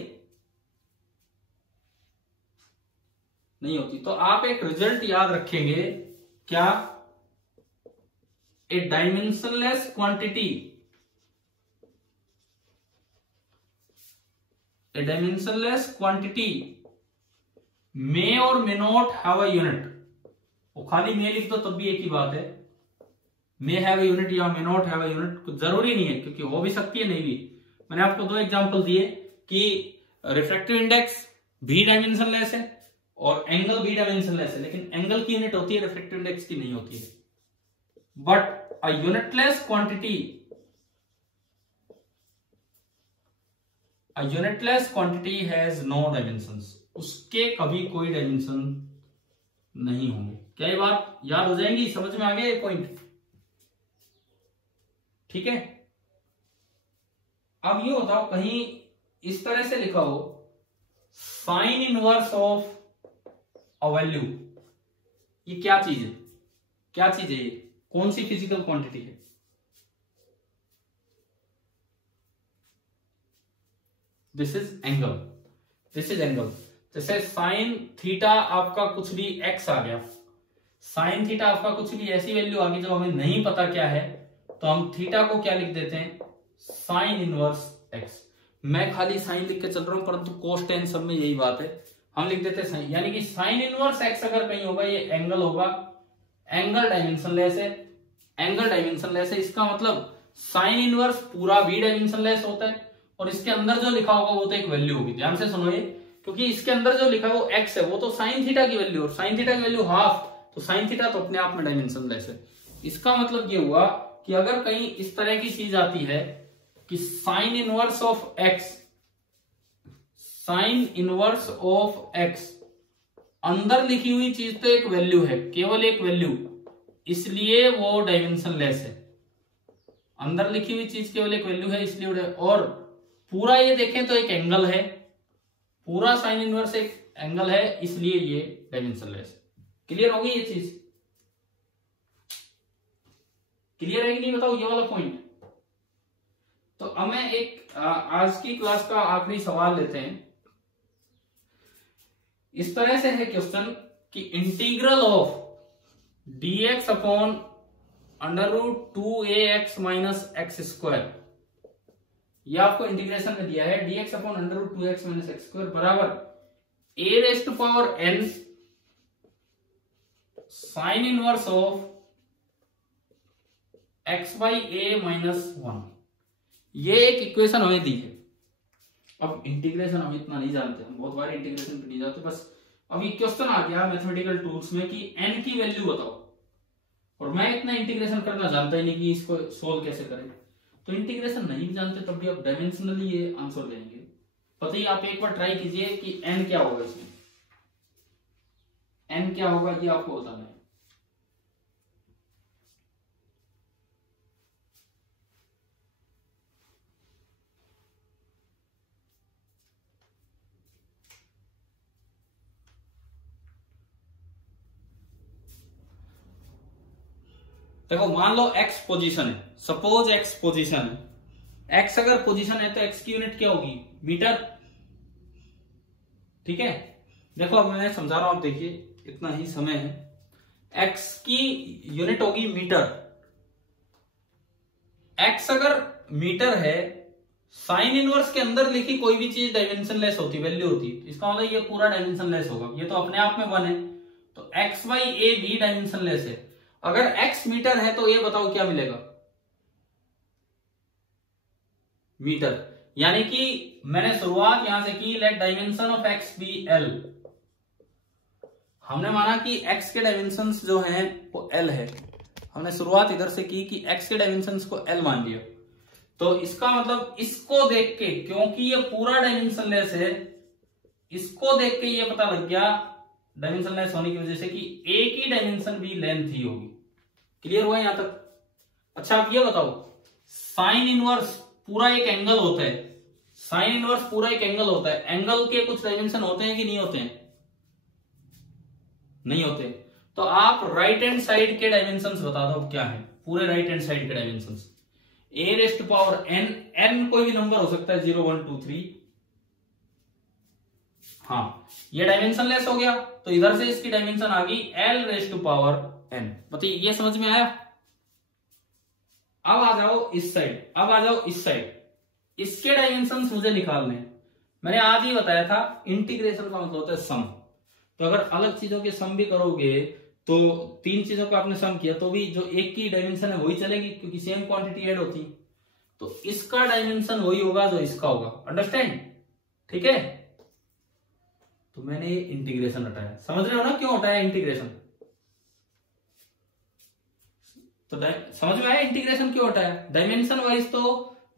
नहीं होती। तो आप एक रिजल्ट याद रखेंगे, क्या? ए डायमेंशनलेस क्वांटिटी, ए डायमेंशनलेस क्वांटिटी मे और may not have a unit. वो खाली मे लिख दो तब भी एक ही बात है, मे हैव अ यूनिट या may not have a unit, कुछ जरूरी नहीं है, क्योंकि हो भी सकती है, नहीं भी। मैंने आपको 2 एग्जांपल दिए कि रिफ्रैक्टिव इंडेक्स भी डायमेंशनलेस है और एंगल भी डायमेंशनलेस है, लेकिन एंगल की यूनिट होती है, रिफ्रैक्टिव इंडेक्स की नहीं होती है। But a unitless quantity, a unitless quantity has no dimensions, उसके कभी कोई डायमेंशन नहीं होंगे। क्या ये बात याद हो जाएंगी? समझ में आ गया ये पॉइंट? ठीक है। अब ये बताओ, कहीं इस तरह से लिखा हो sine inverse of a value, ये क्या चीज है? क्या चीज है ये? कौन सी फिजिकल क्वांटिटी है? This is angle, this is angle. जैसे साइन थीटा आपका कुछ भी एक्स आ गया, साइन थीटा आपका कुछ भी ऐसी वैल्यू आ गई जब हमें नहीं पता क्या है, तो हम थीटा को क्या लिख देते हैं, साइन इनवर्स एक्स। मैं खाली साइन लिख के चल रहा हूं, परंतु कोस टेन सब में यही बात है, हम लिख देते हैं साइन। यानी कि साइन इनवर्स एक्स अगर कहीं होगा, ये एंगल होगा, एंगल डायमेंशनलेस है, एंगल डायमेंशनलेस है। इसका मतलब साइन इनवर्स पूरा भी डायमेंशनलेस होता है, और इसके अंदर जो लिखा होगा वो तो एक वैल्यू होगी। ध्यान से सुनो ये, क्योंकि इसके अंदर जो लिखा है वो एक्स है, वो तो साइन थीटा की वैल्यू, और साइन थीटा की वैल्यू हाफ, तो साइन थीटा तो अपने आप में डायमेंशनलेस है। इसका मतलब ये हुआ कि अगर कहीं इस तरह की चीज आती है कि sine inverse of x, sine inverse of x, अंदर लिखी हुई चीज तो एक वैल्यू है, केवल एक वैल्यू, इसलिए वो डायमेंशनलेस है। अंदर लिखी हुई चीज केवल एक वैल्यू है इसलिए, और पूरा ये देखें तो एक एंगल है, पूरा साइन इनवर्स एक एंगल है, इसलिए ये डायमेंशनलेस है। क्लियर होगी ये चीज? क्लियर है कि नहीं बताओ ये वाला पॉइंट? तो हमें एक आज की क्लास का आखिरी सवाल लेते हैं। इस तरह से है क्वेश्चन कि integral of dx upon √2ax minus x square, ये आपको इंटीग्रेशन में दिया है, dx upon √2x minus x square बराबर a⁻n sine inverse of x/a minus 1। ये एक इक्वेशन हमें दी है। अब इंटीग्रेशन हम इतना नहीं जानते, हम बहुत बार इंटीग्रेशन पे नहीं जाते, बस अभी क्वेश्चन आ गया मैथमेटिकल टूल्स में कि n की वैल्यू बताओ, और मैं इतना इंटीग्रेशन करना जानता ही नहीं कि इसको सोल्व कैसे करें। तो इंटीग्रेशन नहीं भी जानते तब भी आप डायमेंशनली ये आंसर देंगे। पता ही, आप एक बार ट्राई कीजिए कि n क्या होगा, इसमें n क्या होगा ये आपको बताना है। देखो मान लो x पोजीशन है, सपोज x पोजीशन है, x अगर पोजीशन है तो x की यूनिट क्या होगी, मीटर। ठीक है, देखो अब मैं समझा रहा हूं, आप देखिए इतना ही समय है। x की यूनिट होगी मीटर। x अगर मीटर है, साइन इनवर्स के अंदर लिखी कोई भी चीज डायमेंशनलेस होती, वैल्यू होती, इसका मतलब ये पूरा डायमेंशनलेस होगा। ये तो अपने आप में 1 है, तो x/a भी डायमेंशनलेस है। अगर x मीटर है तो ये बताओ क्या मिलेगा, मीटर। यानी कि मैंने शुरुआत यहां से की, let dimension of x be l। हमने माना कि x के डायमेंशंस जो हैं वो l है, हमने शुरुआत इधर से की कि x के डायमेंशंस को l मान लिया। तो इसका मतलब इसको देख के, क्योंकि ये पूरा डायमेंशनलेस है, इसको देख के ये पता लग गया डायमेंशनलेस होने की वजह से कि a की डायमेंशन भी लेंथ ही होगी। क्लियर हुआ यहां तक? अच्छा आप ये बताओ, साइन इनवर्स पूरा एक एंगल होता है, साइन इनवर्स पूरा एक एंगल होता है, एंगल के कुछ डायमेंशन होते हैं कि नहीं होते हैं? नहीं होते। तो आप राइट हैंड साइड के डायमेंशंस बता दो क्या है, पूरे राइट हैंड साइड के डायमेंशंस। a⁻n, n कोई भी नंबर हो सकता है, 0 1 2 3। हाँ, ये डायमेंशनलेस हो गया, तो इधर से इसकी डायमेंशन आ गई l⁻n। बताइए ये समझ में आया? अब आ जाओ इस साइड, अब आ जाओ इस साइड, इसके डायमेंशंस मुझे निकालने हैं। मैंने आज ही बताया था इंटीग्रेशन का मतलब होता है सम। तो अगर अलग चीजों के सम भी करोगे, तो 3 चीजों का आपने सम किया तो भी जो एक की डायमेंशन है वही चलेगी, क्योंकि सेम क्वांटिटी ऐड होती। तो इसका डायमेंशन वही होगा जो इसका होगा। अंडरस्टैंड? ठीक है, तो मैंने ये इंटीग्रेशन हटाया। समझ रहे हो ना क्यों हटाया इंटीग्रेशन? तो समझ में आया इंटीग्रेशन क्यों हटाया? डायमेंशन वाइज तो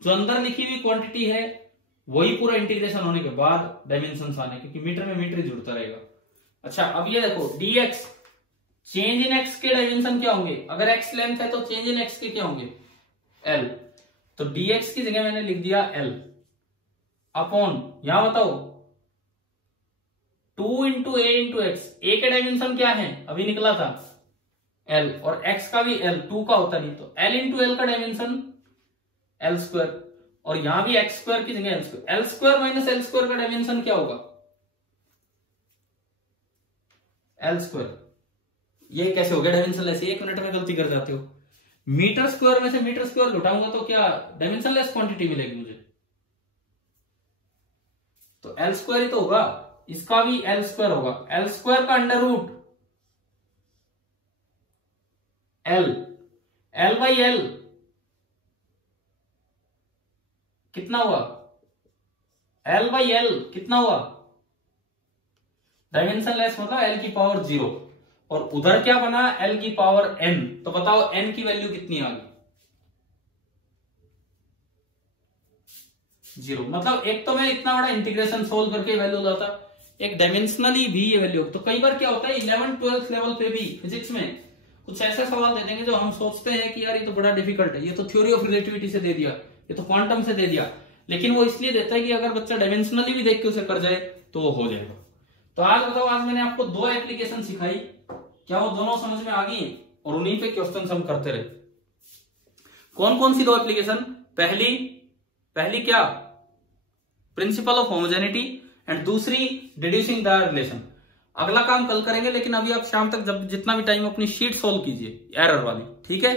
जो अंदर लिखी हुई क्वांटिटी है वही पूरा इंटीग्रेशन होने के बाद डायमेंशन आने, क्योंकि मीटर में मीटर ही जुड़ता रहेगा। अच्छा अब ये देखो, dx चेंज इन x के डायमेंशन क्या होंगे? अगर x लेंथ है तो चेंज इन x के क्या होंगे? l। तो dx की जगह मैंने लिख दिया l अपॉन, यहां बताओ 2 × a × x। a के डायमेंशन क्या है अभी निकला था? l, और x का भी l, 2 का होता नहीं, तो l × l का डायमेंशन l²। और यहां भी एक्स स्क्वायर की जगह L square. L square minus L square का डायमेंशन क्या होगा? L square. ये कैसे हो गया डायमेंशन लेस? 1 मिनट में गलती कर जाते हो। मीटर स्क्वायर में से मीटर स्क्वायर लुटाऊंगा तो क्या डायमेंशन लेस क्वांटिटी मिलेगी मुझे? तो एल स्क्वायर ही तो होगा, इसका भी एल स्क्वायर होगा। एल स्क्वायर का under root l, l by l कितना हुआ? एल बाई एल कितना हुआ? डायमेंशन लेस मतलब एल की पावर 0, और उधर क्या बना? एल की पावर n। तो बताओ n की वैल्यू कितनी आ गई? 0। मतलब एक तो मैं इतना बड़ा इंटीग्रेशन सोल्व करके वैल्यू लाता, एक डायमेंशनली भी ये वैल्यू। तो कई बार क्या होता है 11-12 लेवल पे भी फिजिक्स में कुछ ऐसे सवाल दे देंगे जो हम सोचते हैं कि यार ये तो बड़ा डिफिकल्ट है, ये तो थ्योरी ऑफ रिलेटिविटी से दे दिया, ये तो क्वांटम से दे दिया, लेकिन वो इसलिए देता है कि अगर बच्चा डायमेंशनली भी देख के उसे कर जाए तो वो हो जाएगा। तो आज बताओ, आज मैंने आपको 2 एप्लीकेशन सिखाई, क्या वो दोनों समझ में आ गई? और उन्हीं पे क्वेश्चन हम करते रहे। कौन कौन सी 2 एप्लीकेशन? पहली क्या? प्रिंसिपल ऑफ होमोजेनिटी, एंड दूसरी डिड्यूसिंग द रिलेशन। अगला काम कल करेंगे, लेकिन अभी आप शाम तक जब जितना भी टाइम अपनी शीट सोल्व कीजिए एरर वाली, ठीक है?